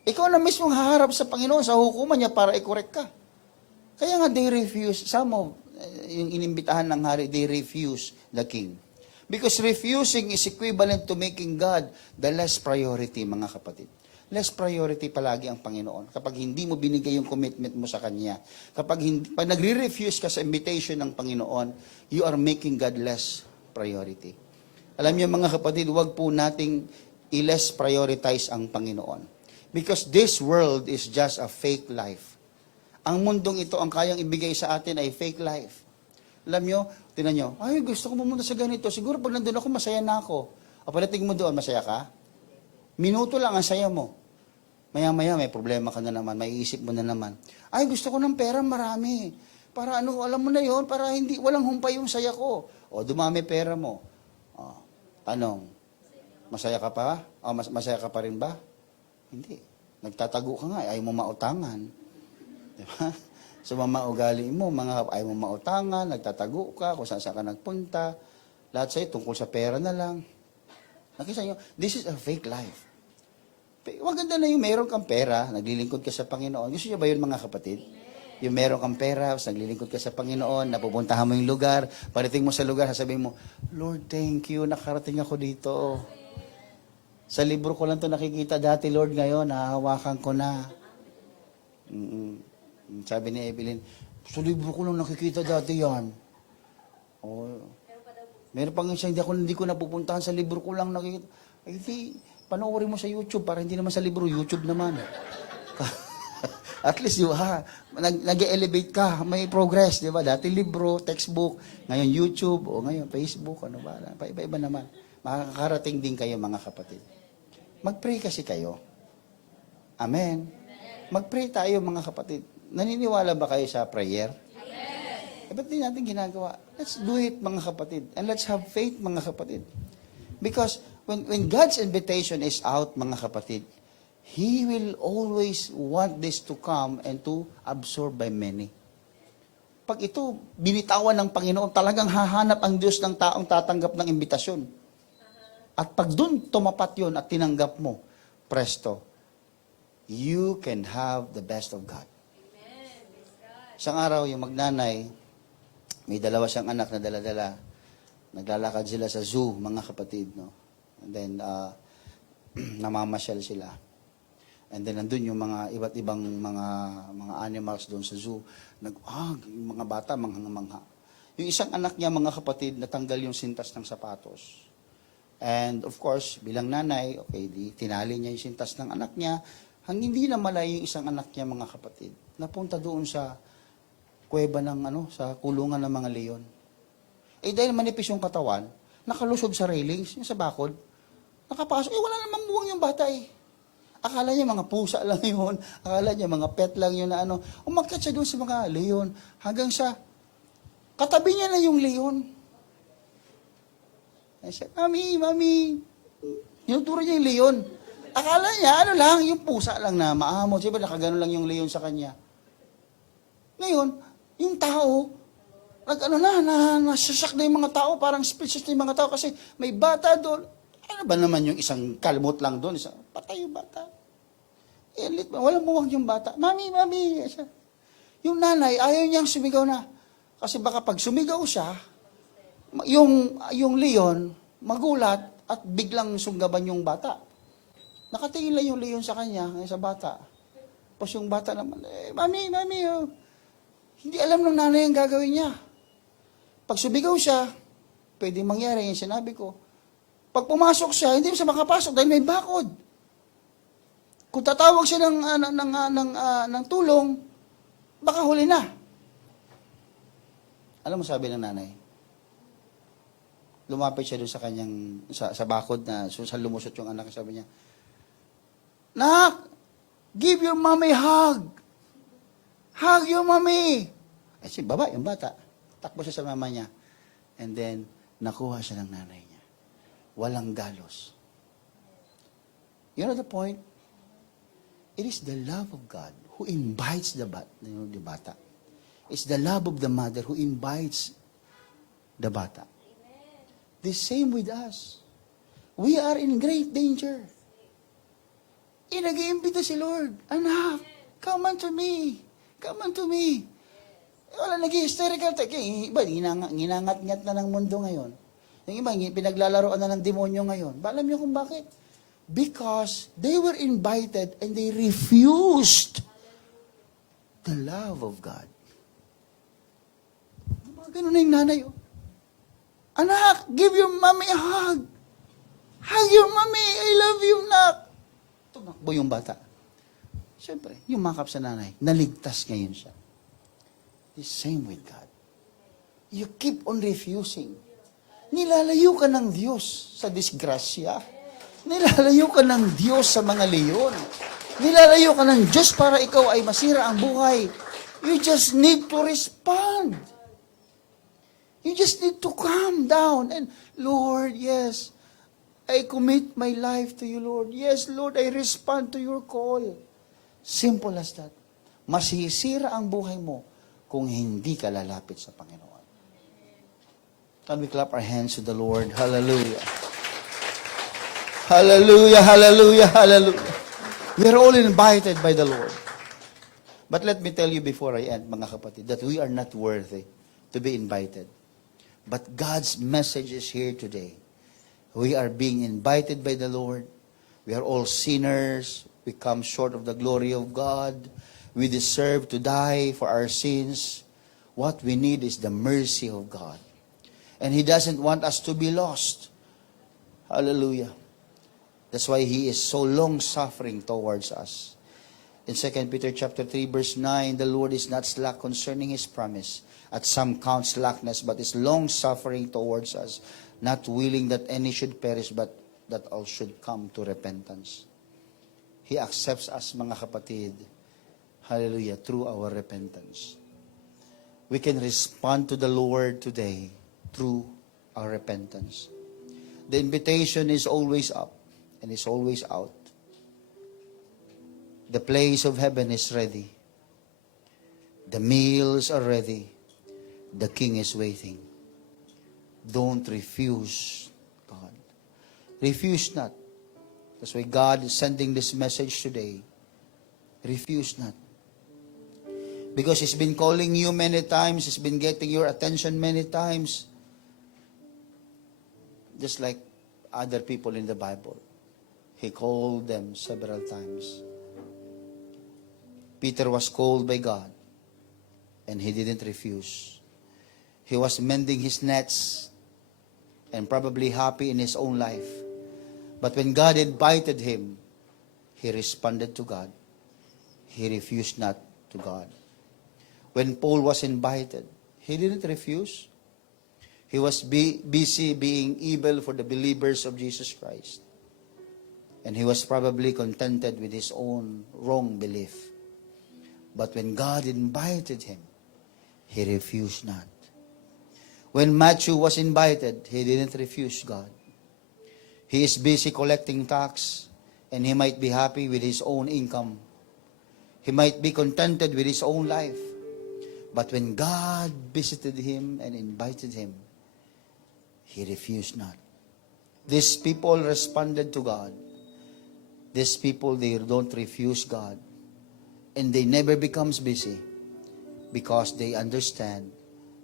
Ikaw na mismong haharap sa Panginoon sa hukuman niya para i-correct ka. Kaya nga they refuse, some of, yung inimbitahan ng hari, they refuse the king. Because refusing is equivalent to making God the less priority, mga kapatid. Less priority palagi ang Panginoon. Kapag hindi mo binigay yung commitment mo sa Kanya, pag nagre-refuse ka sa invitation ng Panginoon, you are making God less priority. Alam niyo mga kapatid, huwag po nating i-less prioritize ang Panginoon. Because this world is just a fake life. Ang mundong ito, ang kayang ibigay sa atin ay fake life. Alam nyo, tinan nyo, ay gusto ko pumunta sa ganito, siguro pag nandun ako, masaya na ako. O palating mo doon, masaya ka? Minuto lang ang saya mo. Maya-maya, may problema ka na naman, may isip mo na naman. Ay, gusto ko ng pera marami. Para ano, alam mo na yon, para hindi, walang humpay yung saya ko. O, dumami pera mo. O, tanong, masaya ka pa? O, masaya ka pa rin ba? Hindi. Nagtatago ka nga, ayaw mo mautangan. Diba? So, ugali mo, ayaw mo mautangan, nagtatago ka, kung saan ka nagpunta. Lahat sa'yo, tungkol sa pera na lang. Nakisa nyo, this is a fake life. Maganda na yung meron kang pera, naglilingkod ka sa Panginoon. Gusto niyo ba yun mga kapatid? Yung meron kang pera, naglilingkod ka sa Panginoon, napupuntahan mo yung lugar, pagdating mo sa lugar, sasabihin mo, Lord, thank you, nakarating ako dito. Sa libro ko lang to nakikita dati, Lord, ngayon, nahahawakan ko na. Sabi ni Evelyn, sa libro ko lang nakikita dati yan. Oh. Meron pang isa, hindi ko napupuntahan sa libro ko lang nakikita. Ay, panoorin mo sa YouTube para hindi naman sa libro, YouTube naman. At least, nag-elevate ka, may progress, di ba? Dati libro, textbook, ngayon YouTube, o ngayon Facebook, ano ba? Iba-iba naman. Makakarating din kayo, mga kapatid. Mag-pray kasi kayo. Amen. Mag-pray tayo, mga kapatid. Naniniwala ba kayo sa prayer? Amen. Ba't di natin ginagawa? Let's do it, mga kapatid. And let's have faith, mga kapatid. Because when God's invitation is out, mga kapatid, He will always want this to come and to absorb by many. Pag ito, binitawan ng Panginoon, talagang hahanap ang Diyos ng taong tatanggap ng imbitasyon. At pag dun tumapat yun at tinanggap mo, presto, you can have the best of God. Isang araw, yung magnanay, may dalawa siyang anak na dala-dala. Naglalakad sila sa zoo, mga kapatid, no? And then, namamasyal sila. And then, nandun yung mga iba't ibang mga animals doon sa zoo. Yung mga bata, mangha-mangha. Yung isang anak niya, mga kapatid, natanggal yung sintas ng sapatos. And, of course, bilang nanay, okay, tinali niya yung sintas ng anak niya. Hindi na malayo yung isang anak niya, mga kapatid. Napunta doon sa kuweba ng, sa kulungan ng mga leon. Dahil manipis yung katawan, nakalusog sa railings, yung sa bakod, nakapasok, wala namang buwang yung bata Akala niya mga pusa lang yun, akala niya mga pet lang yun na umakyat siya doon sa mga leon, hanggang sa, katabi niya na yung leon. Ay siya, Mami, tinuturo niya yung leon. Akala niya, lang, yung pusa lang na maamot, siyempre nakagano lang yung leon sa kanya. Ngayon, yung tao, nasasak na yung mga tao, parang speechless na yung mga tao kasi may bata doon. Ano ba naman yung isang kalmot lang doon? Patay yung bata. Walang muwang yung bata. Mami. Yung nanay, ayaw niyang sumigaw na. Kasi baka pag sumigaw siya, yung leon, magulat at biglang sunggaban yung bata. Nakatingin lang yung leon sa kanya, sa bata. Tapos yung bata naman, Mami, hindi alam ng nanay ang gagawin niya. Pag sumigaw siya, pwede mangyari yung sinabi ko. Pag pumasok siya, hindi siya makapasok dahil may bakod. Kung tatawag siya ng tulong, baka huli na. Alam mo sabi ng nanay? Lumapit siya doon sa kanyang, sa bakod na, sa lumusot yung anak, sabi niya, Nak, give your mommy a hug. Hug your mommy. Baba, yung bata. Takbo siya sa mama niya. And then, nakuha siya ng nanay niya. Walang galos. You know the point? It is the love of God who invites the bata. It's the love of the mother who invites the bata. The same with us. We are in great danger. Nag-iimbita si Lord, Anak, come unto me. Come unto me. Wala, nag-hysterical. Yung iba, ginangat-ngat na ng mundo ngayon. Yung iba, pinaglalaroan na ng demonyo ngayon. Alam niyo kung bakit? Because they were invited and they refused the love of God. Ganun na yung nanay. Oh. Anak, give your mommy a hug. Hug your mommy. I love you, nak. Tumakbo yung bata. Siyempre, yung makap sa nanay, naligtas ngayon siya. The same with God. You keep on refusing. Nilalayo ka ng Diyos sa disgrasya. Nilalayo ka ng Diyos sa mga leyon. Nilalayo ka ng Diyos para ikaw ay masira ang buhay. You just need to respond. You just need to calm down and, Lord, yes, I commit my life to you, Lord. Yes, Lord, I respond to your call. Simple as that. Masisira ang buhay mo kung hindi ka lalapit sa Panginoon. Can we clap our hands to the Lord? Hallelujah. Hallelujah, hallelujah, hallelujah. We are all invited by the Lord. But let me tell you before I end, mga kapatid, that we are not worthy to be invited. But God's message is here today. We are being invited by the Lord. We are all sinners. We come short of the glory of God. We deserve to die for our sins. What we need is the mercy of God. And He doesn't want us to be lost. Hallelujah. That's why He is so long-suffering towards us. In 2 Peter chapter 3, verse 9, the Lord is not slack concerning His promise, at some count slackness, but is long-suffering towards us, not willing that any should perish, but that all should come to repentance. He accepts us, mga kapatid, hallelujah, through our repentance. We can respond to the Lord today through our repentance. The invitation is always up and is always out. The place of heaven is ready. The meals are ready. The King is waiting. Don't refuse God. Refuse not. That's why God is sending this message today. Refuse not. Because He's been calling you many times. He's been getting your attention many times. Just like other people in the Bible. He called them several times. Peter was called by God. And he didn't refuse. He was mending his nets and probably happy in his own life. But when God invited him, he responded to God. He refused not to God. When Paul was invited, he didn't refuse. He was busy being evil for the believers of Jesus Christ. And he was probably contented with his own wrong belief. But when God invited him, he refused not. When Matthew was invited, he didn't refuse God. He is busy collecting tax, and he might be happy with his own income. He might be contented with his own life. But when God visited him and invited him, he refused not. These people responded to God. These people, they don't refuse God. And they never becomes busy because they understand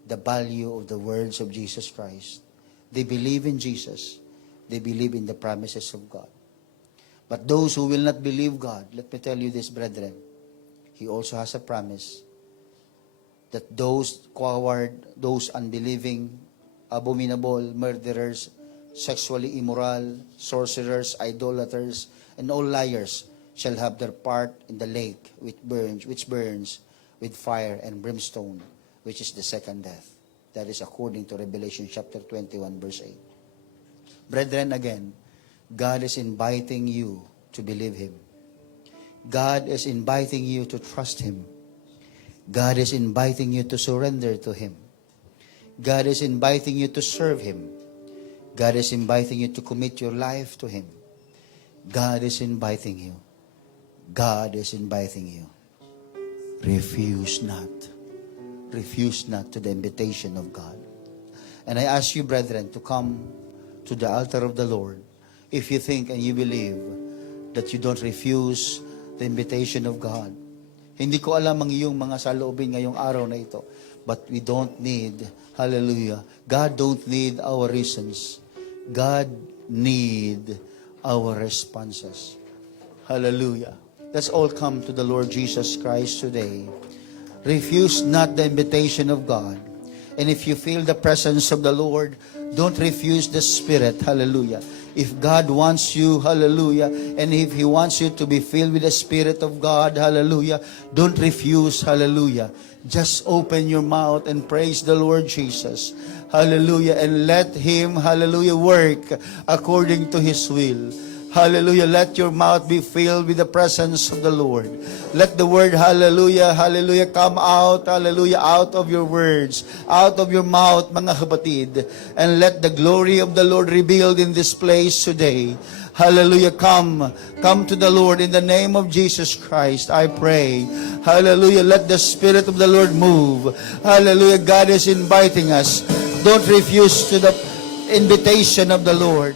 the value of the words of Jesus Christ. They believe in Jesus. They believe in the promises of God. But those who will not believe God, let me tell you this, brethren, He also has a promise that those coward, those unbelieving, abominable, murderers, sexually immoral, sorcerers, idolaters, and all liars shall have their part in the lake which burns with fire and brimstone, which is the second death. That is according to Revelation chapter 21, verse 8. Brethren, again, God is inviting you to believe Him. God is inviting you to trust Him. God is inviting you to surrender to Him. God is inviting you to serve Him. God is inviting you to commit your life to Him. God is inviting you. God is inviting you. Refuse not. Refuse not to the invitation of God. And I ask you, brethren, to come to the altar of the Lord if you think and you believe that you don't refuse the invitation of God. Hindi ko alam ang iyong mga saloobin ngayong araw na ito. But we don't need, hallelujah, God don't need our reasons. God need our responses. Hallelujah. Let's all come to the Lord Jesus Christ today. Refuse not the invitation of God. And if you feel the presence of the Lord, don't refuse the Spirit. Hallelujah. If God wants you, hallelujah, and if He wants you to be filled with the Spirit of God, hallelujah, don't refuse, hallelujah. Just open your mouth and praise the Lord Jesus. Hallelujah. And let Him, hallelujah, work according to His will. Hallelujah. Let your mouth be filled with the presence of the Lord. Let the word hallelujah, hallelujah come out, hallelujah, out of your words, out of your mouth, mga kapatid. And let the glory of the Lord revealed in this place today. Hallelujah. Come to the Lord in the name of Jesus Christ. I pray. Hallelujah. Let the Spirit of the Lord move. Hallelujah. God is inviting us. Don't refuse to the invitation of the Lord.